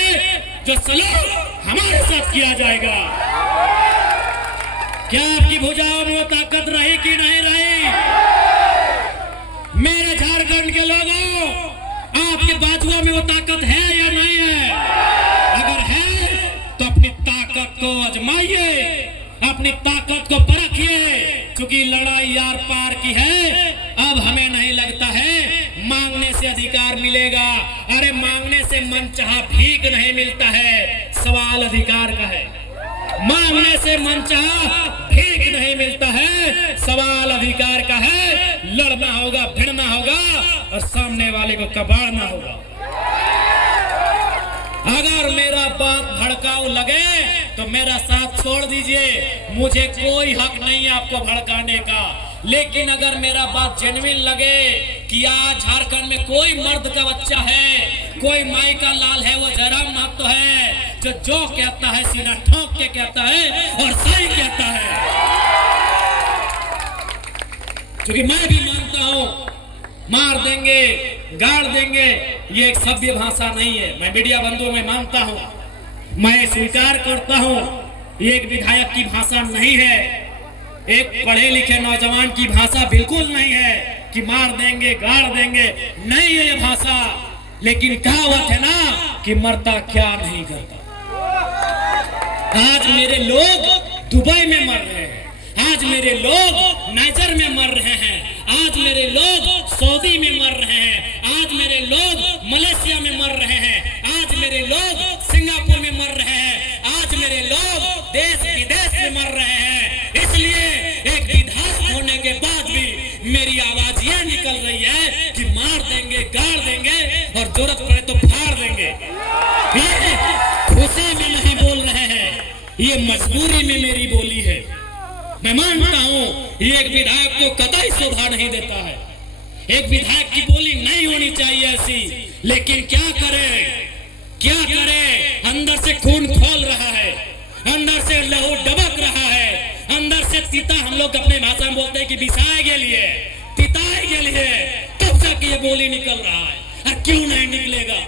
जो सलूक हमारे साथ किया जाएगा। क्या आपकी भुजाओं में वो ताकत रही कि नहीं रही? मेरे झारखंड के लोगों, आपके बाजुओं में वो ताकत है या नहीं है? अगर है तो अपनी ताकत को आजमाइए, अपनी ताकत को परखिए, क्योंकि लड़ाई यार पार की है। अब हमें नहीं लगता है मांगने से अधिकार मिलेगा। अरे मांगने से मनचाहा भीख नहीं मिलता है, सवाल अधिकार का है। मांगने से मनचाहा भीख नहीं मिलता है, सवाल अधिकार का है। लड़ना होगा, भिड़ना होगा और सामने वाले को कबाड़ना होगा। अगर मेरा बात भड़काऊ लगे तो मेरा साथ छोड़ दीजिए, मुझे कोई हक नहीं है आपको भड़काने का। लेकिन अगर मेरा बात जेन्युइन लगे कि आज झारखंड में कोई मर्द का बच्चा है, कोई माई का लाल है, वो जयराम महतो है, जो कहता है सीना ठोक के कहता है और सही कहता है। क्योंकि मैं भी मानता हूं, मार देंगे, गाड़ देंगे, ये एक सभ्य भाषा नहीं है। मैं मीडिया बंधुओं में मानता हूं, मैं स्वीकार करता हूं, ये एक विधायक की भाषा नहीं है, एक पढ़े लिखे नौजवान की भाषा बिल्कुल नहीं है कि मार देंगे, गाड़ देंगे, नहीं है ये भाषा। लेकिन कहावत है ना कि मरता क्या नहीं करता। आज मेरे लोग दुबई में मर रहे हैं, आज मेरे लोग नाइजर में मर रहे हैं, आज मेरे लोग सऊदी में मर रहे हैं, आज मेरे लोग मलेशिया में मर रहे हैं, आज मेरे लोग सिंगापुर में मर रहे हैं, आज मेरे लोग देश विदेश में मर रहे हैं। इसलिए एक विधायक होने के बाद भी मेरी आवाज यह निकल रही है कि मार देंगे, गाड़ देंगे और जरूरत पड़े तो फाड़ देंगे। ये खुशी में नहीं बोल रहे हैं, ये मजबूरी में मेरी बोली है। मैं मानता हूं ये एक विधायक को कतई शोभा नहीं देता है, एक विधायक की बोली नहीं होनी चाहिए ऐसी। लेकिन क्या करे, क्या करे, अंदर से खून खोल रहा है, अंदर से लहू डबक रहा है, अंदर से तीता, हम लोग अपने भाषा में बोलते हैं कि बिसाए के लिए, तिताए के लिए, तब तक ये बोली निकल रहा है। और क्यों नहीं निकलेगा?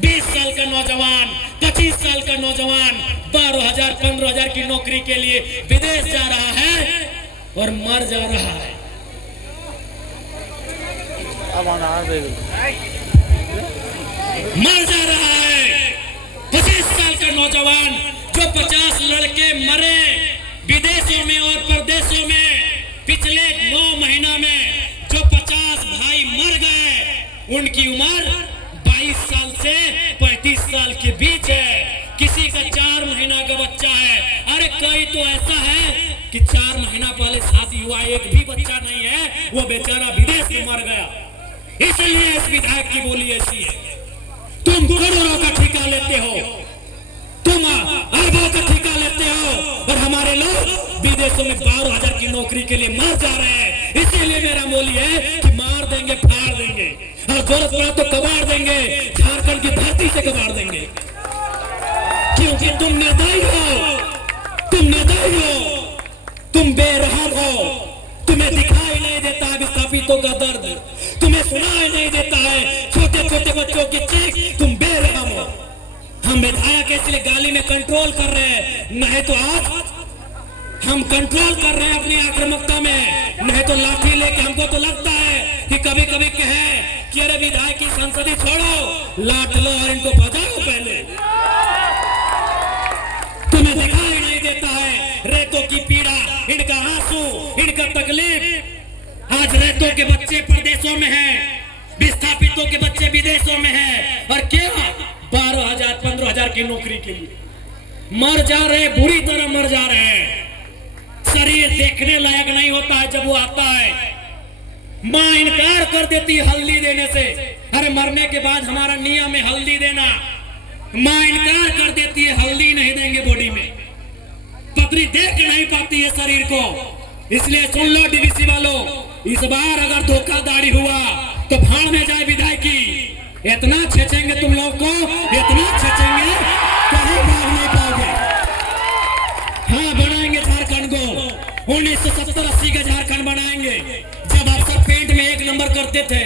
20 साल का नौजवान, 25 साल का नौजवान 12,000 15,000 की नौकरी के लिए विदेश जा रहा है और मर जा रहा है। मर जा रहा है 25 साल का नौजवान, जो 50 लड़के मरे विदेशों में और प्रदेशों में पिछले 9 महीना में, जो 50 भाई मर गए, उनकी उम्र 22 साल से 35 साल के बीच है। किसी का 4 महीना का बच्चा है। अरे कई तो ऐसा है कि 4 महीना पहले शादी हुआ, एक भी बच्चा नहीं है, वो बेचारा विदेश में मर गया। इसलिए इस विधायक की बोली ऐसी है। तुम करोड़ों का ठेका लेते हो, तुम अरबों का ठेका लेते हो और हमारे लोग विदेशों में 12,000 की नौकरी के लिए मर जा रहे हैं। इसीलिए मेरा बोली है कि मार देंगे, फाड़ देंगे और जरूरत पड़ा तो कबाड़ देंगे, झारखंड की धरती से कबाड़ देंगे। क्योंकि तुम निर्दयी हो, तुम निर्दयी हो, तुम बेरहम हो, तुम्हें दिखाई नहीं देता है विस्थापितों का दर्द, तुम्हें सुनाई नहीं देता है छोटे छोटे बच्चों की चीख, तुम बेरहम हो। हम विधायक इसलिए गाली में कंट्रोल कर रहे हैं, नहीं तो आज हम कंट्रोल कर रहे हैं अपनी आक्रामकता में, नहीं तो लाठी लेके हमको तो लगता है कि कभी कभी कहे कि अरे विधायक की संसदी छोड़ो, लाठ लो और इनको बजाओ पहले। तुम्हें दिखाई नहीं देता है रेतों की पीड़ा, इनका आंसू, इनका तकलीफ। आज रेतों के बच्चे प्रदेशों में हैं, विस्थापितों के बच्चे विदेशों में हैं, और क्या 12,000 15,000 की नौकरी के लिए मर जा रहे, बुरी तरह मर जा रहे हैं। शरीर देखने लायक नहीं होता है जब वो आता है। माँ इनकार कर देती हल्दी देने से, अरे मरने के बाद हमारा नियम है हल्दी देना, माँ इनकार कर देती है, हल्दी नहीं देंगे बॉडी में। पत्री देख नहीं पाती है शरीर को। इसलिए सुन लो डीवीसी वालों, इस बार अगर धोखाधड़ी हुआ तो भाड़ में जाए विधायकी। इतना छेचेंगे तुम लोग को, इतना छेचेंगे कहीं भाग नहीं पाओगे। हाँ, बनाएंगे झारखंड को 1970-80 का झारखंड बनाएंगे, जब आप सब पेंट में 1 नंबर करते थे।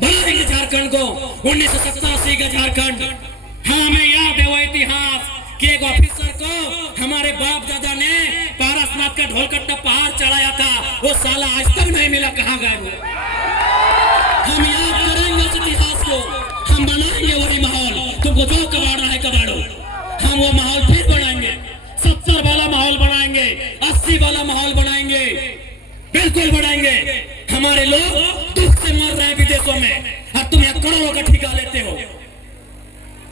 बनाएंगे झारखंड को 1970-80 का झारखंड। हाँ, हमें याद है वो इतिहास कि एक ऑफिसर को हमारे बाप दादा ने पारसनाथ का ढोलकट्टा पहाड़ चढ़ाया था, वो साला आज तक नहीं मिला, कहाँ गए वो। हम याद करेंगे उस इतिहास को, हम बनाएंगे वही माहौल। तुमको जो कबाड़ना है कबाड़ो, हम वो माहौल फिर बनाएंगे। 70 वाला माहौल बनाएंगे, 80 वाला माहौल बनाएंगे, बिल्कुल बनाएंगे। हमारे लोग दुख से मर रहे हैं विदेशों में, और तुम यहाँ करोड़ों का ठिका लेते हो।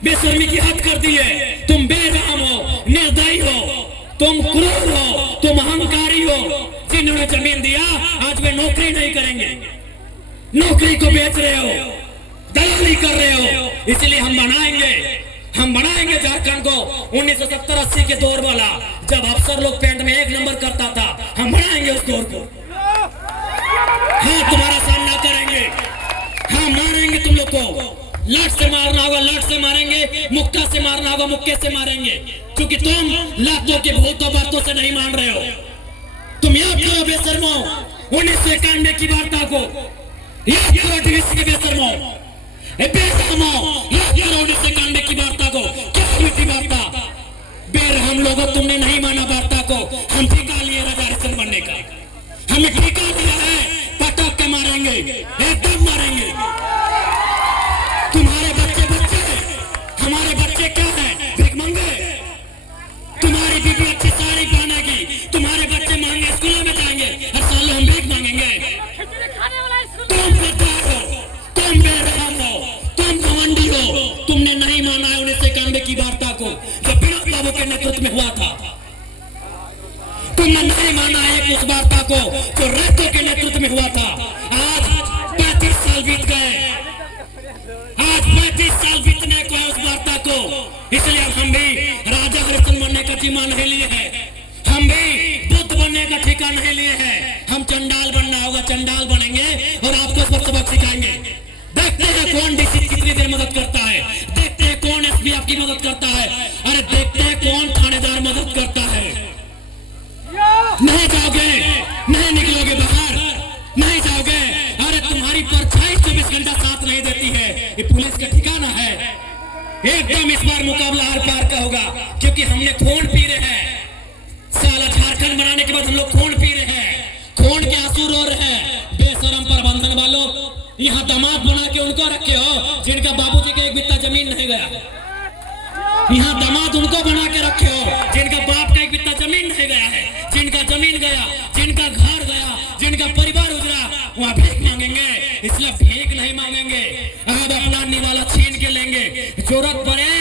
बेशर्मी की हद कर दी है। तुम बेरहम हो, निर्दयी हो, तुम क्रूर हो, तुम अहंकारी हो। जिन्होंने जमीन दिया आज वे नौकरी नहीं करेंगे, नौकरी को बेच रहे हो, दलाली कर रहे हो। इसलिए हम बनाएंगे झारखंड को 1970-80 के दौर वाला, जब अफसर लोग पेंट में 1 नंबर करता था। हम बनाएंगे उस दौर को। हाँ, तुम्हारा सामना करेंगे, हाँ मारेंगे तुम लोग को। लाठ से मारना होगा लाठ से मारेंगे, मुक्का से मारना होगा मुक्के से मारेंगे, क्योंकि तुम लातों के भूतों बातों से नहीं मान रहे हो। तुम याद करो बेशर्मो 1991 की वार्ता को, याद करो डीवीसी के बेशर्मो, बेरहमो, याद करो 1991 की वार्ता को। क्या हुई थी वार्ता? बेरहम लोगों, तुमने नहीं माना वार्ता को। हम ठिका लिए राजा हरिश्चंद्र बनने का, हमें ठिका लिया है, पटक के मारेंगे, एकदम मारेंगे। तुम्हारे बच्चे हमारे बच्चे क्या है? भिखमंगे। तुम्हारी बीबी अच्छी साड़ी पहनेगी, तुम्हारे बच्चे महंगे स्कूलों में जाएंगे, हर साल हम भीख मांगेंगे। तुम गद्दार हो, तुम बेरहम हो, तुम घमंडी हो। तुमने नहीं माना है 1991 की वार्ता को, जो विनोद बाबू के नेतृत्व में हुआ था। तुमने नहीं माना है उस वार्ता को जो रेतों के नेतृत्व में हुआ था। आज 35 साल बीत गए, आज 35 साल बीतने को है उस वार्ता को। इसलिए हम भी राजा हरिश्चंद्र बनने का जिम्मा नहीं लिए है, हम भी बुद्ध बनने का ठेका नहीं लिए हैं। हम चंडाल बनना होगा, चंडाल बनेंगे और आपको सबक सिखाएंगे। देखते हैं कौन डीसी कितनी देर मदद करता है, देखते हैं कौन एसपी आपकी मदद करता है, अरे देखते हैं कौन थानेदार मदद करता है। नहीं जाओगे, नहीं निकलोगे बाहर, नहीं जाओगे। अरे तुम्हारी परछाई 24 घंटा साथ नहीं देती है, ये पुलिस का ठिकाना है। एकदम इस बार मुकाबला हर पार का होगा, क्योंकि हमने खून पी रहे हैं। साला झारखंड बनाने के बाद हम लोग खून पी रहे हैं, खून के आंसू रो रहे हैं। बेशरम प्रबंधन वालों, यहाँ दामाद बना के उनको रखे हो जिनका बाबूजी के 1 बित्ता जमीन नहीं गया। यहाँ दामाद उनको बना के रखे हो जिनका बाप का 1 बित्ता जमीन नहीं गया है, जिनका जमीन गया, जिनका घर गया, जिनका परिवार उजड़ा, वहाँ भीख मांगेंगे। इसलिए भीख नहीं मांगेंगे, अब अपना निवाला छीन के लेंगे। जरूरत पड़े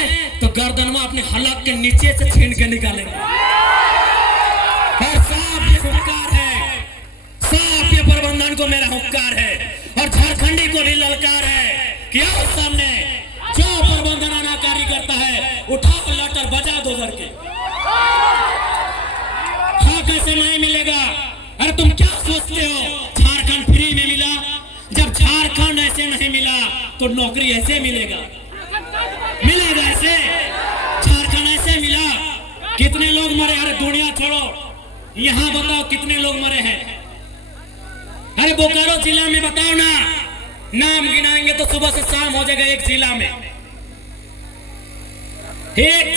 तो गर्दनवा अपने हलक के नीचे से छीन के निकालेंगे। और साफ ये हुक्कार है, साफ ये प्रबंधन को मेरा हुक्कार है, और झारखंडी को भी ललकार है कि आओ सामने, जो प्रबंधन अनाकारी करता है उठाओ लटर बजा दो घर के। हाँ, कैसे नहीं मिलेगा? अरे तुम क्या सोचते हो झारखंड फ्री में मिला? जब झारखंड ऐसे नहीं मिला तो नौकरी ऐसे मिलेगा, मिलेगा ऐसे? झारखंड ऐसे मिला, कितने लोग मरे? अरे दुनिया छोड़ो, यहां बताओ कितने लोग मरे हैं? अरे बोकारो जिला में बताओ ना, नाम गिनाएंगे तो सुबह से शाम हो जाएगा। एक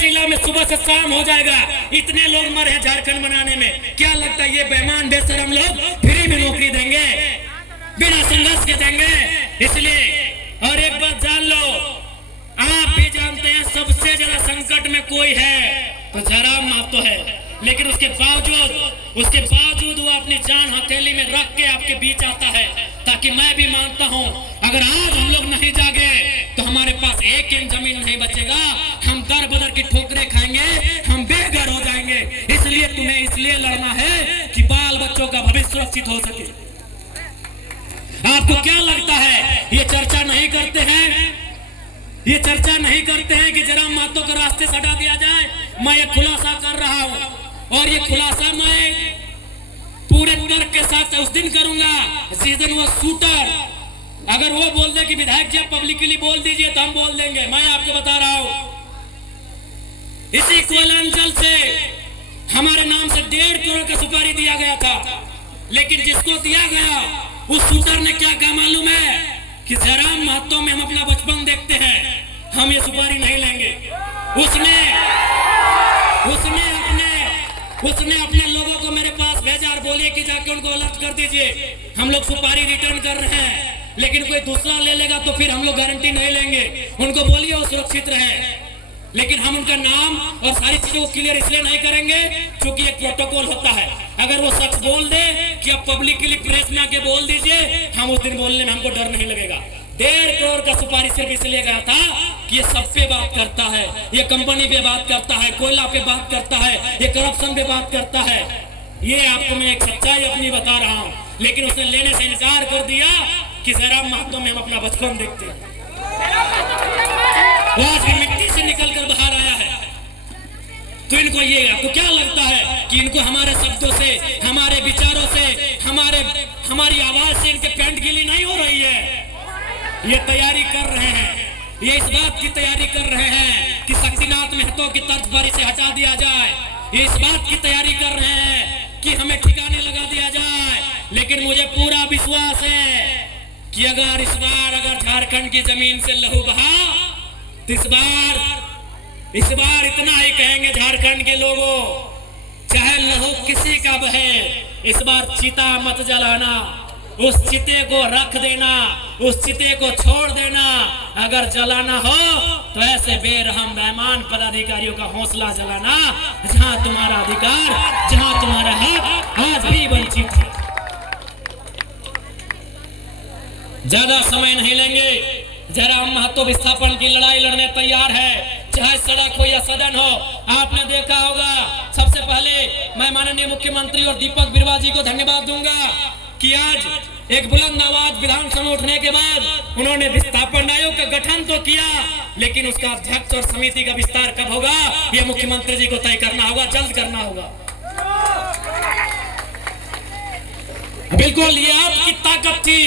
जिला में सुबह से शाम हो जाएगा। इतने लोग मरे हैं झारखंड बनाने में। क्या लगता है ये बेईमान बेशरम लोग फ्री में नौकरी देंगे, बिना संघर्ष के देंगे? इसलिए और एक बात जान लो, आप भी जानते हैं सबसे ज्यादा संकट में कोई है तो जयराम महतो है। लेकिन उसके बावजूद वो अपनी जान हथेली में रख के आपके बीच आता है, ताकि मैं भी मानता हूं अगर आज हम लोग नहीं जागे तो हमारे पास एक इंच जमीन नहीं बचेगा। हम दर बदर की ठोकरें खाएंगे, हम बेघर हो जाएंगे। इसलिए तुम्हें इसलिए लड़ना है कि बाल बच्चों का भविष्य सुरक्षित हो सके। आपको क्या लगता है ये चर्चा नहीं करते हैं? ये चर्चा नहीं करते हैं कि जयराम महतो को रास्ते से हटा दिया जाए? मैं ये खुलासा कर रहा हूं और ये खुलासा मैं पूरे तर्क के साथ उस दिन करूंगा जिस दिन वो शूटर अगर वो बोल दे कि विधायक जी पब्लिकली बोल दीजिए तो हम बोल देंगे। मैं आपको बता रहा हूं, इसी कोयलांचल से हमारे नाम से 1.5 करोड़ का सुपारी दिया गया था, लेकिन जिसको दिया गया उस शूटर ने क्या कहा मालूम है कि जयराम महतो में हम अपना बचपन देखते हैं, हम ये सुपारी नहीं लेंगे। उसने अपने लोगों को मेरे पास भेजा और बोलिए कि जाके उनको अलर्ट कर दीजिए, हम लोग सुपारी रिटर्न कर रहे हैं। लेकिन कोई दूसरा ले लेगा तो फिर हम लोग गारंटी नहीं लेंगे। उनको बोलिए वो सुरक्षित रहे। लेकिन हम उनका नाम और सारी चीजों को क्लियर इसलिए नहीं करेंगे क्योंकि एक प्रोटोकॉल होता है। अगर वो सच बोल दे कि अब पब्लिकली प्रेस में आके बोल दीजिए, हम उस दिन बोलने में हमको डर नहीं लगेगा। 1.5 करोड़ का सुपारी सिर्फ इसलिए गया था कि ये सब पे बात करता है, ये कंपनी पे बात करता है, कोयला पे बात करता है, ये करप्शन पे बात करता है। ये आपको मैं एक सच्चाई अपनी बता रहा हूँ। लेकिन उसने लेने से इनकार कर दिया कि जयराम महतो में हम अपना बचपन देखते हैं। वो आज भी मिट्टी से निकल कर बाहर आया है। तो इनको ये आपको क्या लगता है कि इनको हमारे शब्दों से, हमारे विचारों से, हमारी आवाज से इनके पैंट गीली नहीं हो रही है? ये तैयारी कर रहे हैं, ये इस बात की तैयारी कर रहे हैं कि शक्तिनाथ महतो की तर्ज पर इसे हटा दिया जाए। ये इस बात की तैयारी कर रहे हैं कि हमें ठिकाने लगा दिया जाए। लेकिन मुझे पूरा विश्वास है कि अगर इस बार झारखंड की जमीन से लहू बहा तो इस बार इतना ही कहेंगे झारखंड के लोगों, चाहे लहू किसी का बहे, इस बार चिता मत जलाना, उस चिते को रख देना, उस चिते को छोड़ देना। अगर जलाना हो तो ऐसे बेरहम बेईमान पदाधिकारियों का हौसला जलाना जहां तुम्हारा अधिकार, जहां तुम्हारा हक आज भी वंचित है। ज्यादा समय नहीं लेंगे। जयराम महतो विस्थापन की लड़ाई लड़ने तैयार है, चाहे सड़क हो या सदन हो। आपने देखा होगा, सबसे पहले मैं माननीय मुख्यमंत्री और दीपक बिरुवा जी को धन्यवाद दूंगा कि आज एक बुलंद आवाज विधानसभा में उठने के बाद उन्होंने विस्थापन आयोग का गठन तो किया, लेकिन उसका अध्यक्ष और समिति का विस्तार कब होगा यह मुख्यमंत्री जी को तय करना होगा, जल्द करना होगा। बिल्कुल ये आपकी ताकत थी,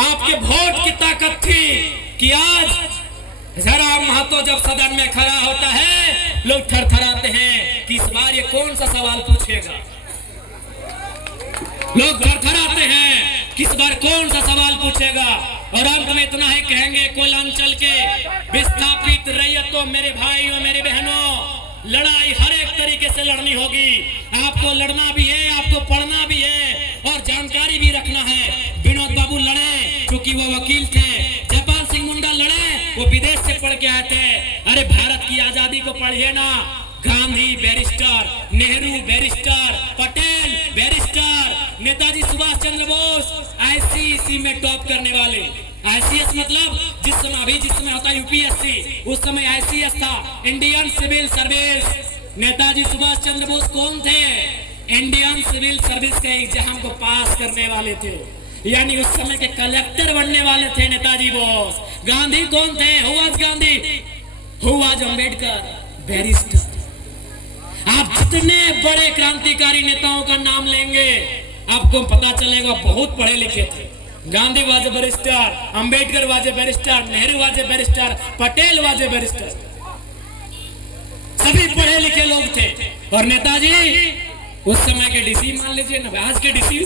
आपके वोट की ताकत थी कि आज जयराम महतो जब सदन में खड़ा होता है लोग थरथराते हैं कि इस बार ये कौन सा सवाल पूछेगा। लोग थरथराते हैं कि इस बार कौन सा सवाल पूछेगा। और अंत में इतना ही कहेंगे, कोयलांचल के विस्थापित रैयतों, मेरे भाइयों मेरी बहनों, लड़ाई हर एक तरीके से लड़नी होगी। आपको लड़ना भी है, आपको पढ़ना भी है और जानकारी भी रखना है। विनोद बाबू लड़े क्योंकि वो वकील थे, जयपाल सिंह मुंडा लड़े वो विदेश से पढ़ के आए थे। अरे भारत की आजादी को पढ़िए ना, Gandhi barrister, Nehru barrister, Patel barrister, Netaji Subhash Chandra Bose ICSE में टॉप करने वाले। आईसीएस मतलब जिस समय होता यूपीएससी, उस समय आईसीएस था, Indian civil service. Netaji Subhash Chandra Bose कौन थे? इंडियन सिविल सर्विस के एग्जाम को पास करने वाले थे, यानी उस समय के कलेक्टर बनने वाले थे नेताजी बोस। गांधी कौन थे? Who was Gandhi? Who was Ambedkar? Barrister. आप जितने बड़े क्रांतिकारी नेताओं का नाम लेंगे आपको पता चलेगा बहुत पढ़े लिखे थे। गांधी वाजे बैरिस्टर, अंबेडकर वाजे बैरिस्टर, नेहरू वाजे बैरिस्टर, पटेल वाजे बैरिस्टर, सभी पढ़े लिखे लोग थे। और नेताजी उस समय के डीसी मान लीजिए ना, आज के डीसी,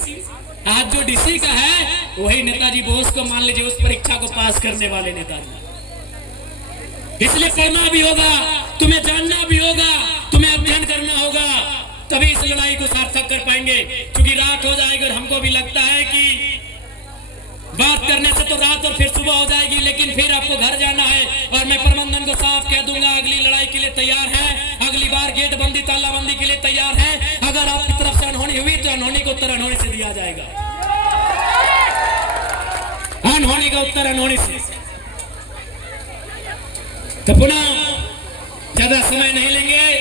आज जो डीसी का है वही नेताजी बोस को मान लीजिए, उस परीक्षा को पास करने वाले नेताजी। इसलिए पढ़ना भी होगा, तुम्हें जानना भी होगा, तुम्हें अध्ययन करना होगा, तभी इस लड़ाई को सार्थक कर पाएंगे। क्योंकि रात हो जाएगी और हमको भी लगता है कि बात करने से तो रात और फिर सुबह हो जाएगी, लेकिन फिर आपको घर जाना है। और मैं प्रबंधन को साफ कह दूंगा, अगली लड़ाई के लिए तैयार है, अगली बार गेट बंदी तालाबंदी के लिए तैयार है। अगर आपकी तरफ से अनहोनी हुई तो अनहोनी का उत्तर अनहोनी से दिया जाएगा, अनहोनी का उत्तर अनहोनी से। तो पुनः ज्यादा समय नहीं लेंगे,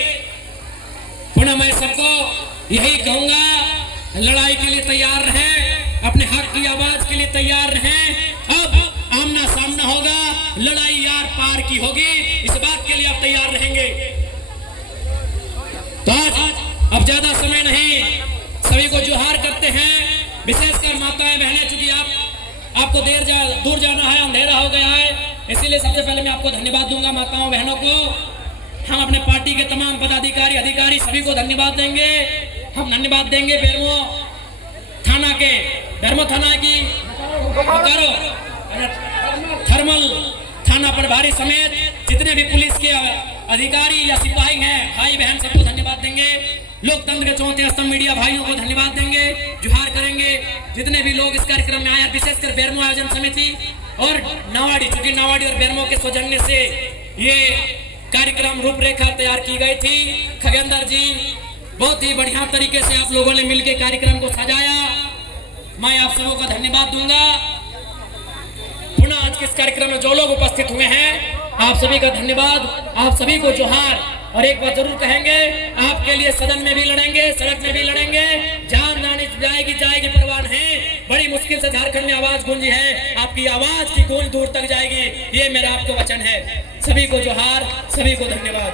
पुनः मैं सबको यही कहूंगा, लड़ाई के लिए तैयार रहें, अपने हक की आवाज के लिए तैयार रहें। अब आमना सामना होगा, लड़ाई यार पार की होगी, इस बात के लिए आप तैयार रहेंगे। तो आज अब ज्यादा समय नहीं, सभी को जोहार करते हैं, विशेषकर माताएं बहनें, चूंकि आपको दूर जाना है, अंधेरा हो गया है, इसीलिए सबसे पहले मैं आपको धन्यवाद दूंगा माताओं बहनों को। हम अपने पार्टी के तमाम पदाधिकारी अधिकारी सभी को धन्यवाद देंगे। हम धन्यवाद देंगे बेरमो थाना के, बेरमो थाना की थर्मल थाना प्रभारी समेत जितने भी पुलिस के अधिकारी या सिपाही हैं, भाई बहन, सबको धन्यवाद देंगे। लोकतंत्र के चौथे स्तंभ मीडिया भाइयों को धन्यवाद देंगे, जोहार करेंगे। जितने भी लोग इस कार्यक्रम में आए, विशेषकर बेरमो आयोजन समिति और नावाड़ी, चूंकि नावाड़ी और बेरमो के सौजन्य से ये कार्यक्रम रूपरेखा तैयार की गई थी। खगेंद्र जी, बहुत ही बढ़िया तरीके से आप लोगों ने मिलकर कार्यक्रम को सजाया, मैं आप सबों का धन्यवाद दूंगा। पुनः आज के इस कार्यक्रम में जो लोग उपस्थित हुए हैं, आप सभी का धन्यवाद, आप सभी को जोहार। और एक बात जरूर कहेंगे, आपके लिए सदन में भी लड़ेंगे, सड़क में भी लड़ेंगे, जान जाएगी परवाह नहीं। बड़ी मुश्किल से झारखंड में आवाज गूंजी है, आपकी आवाज की गूंज दूर तक जाएगी, ये मेरा आपको वचन है। सभी को जोहार, सभी को धन्यवाद।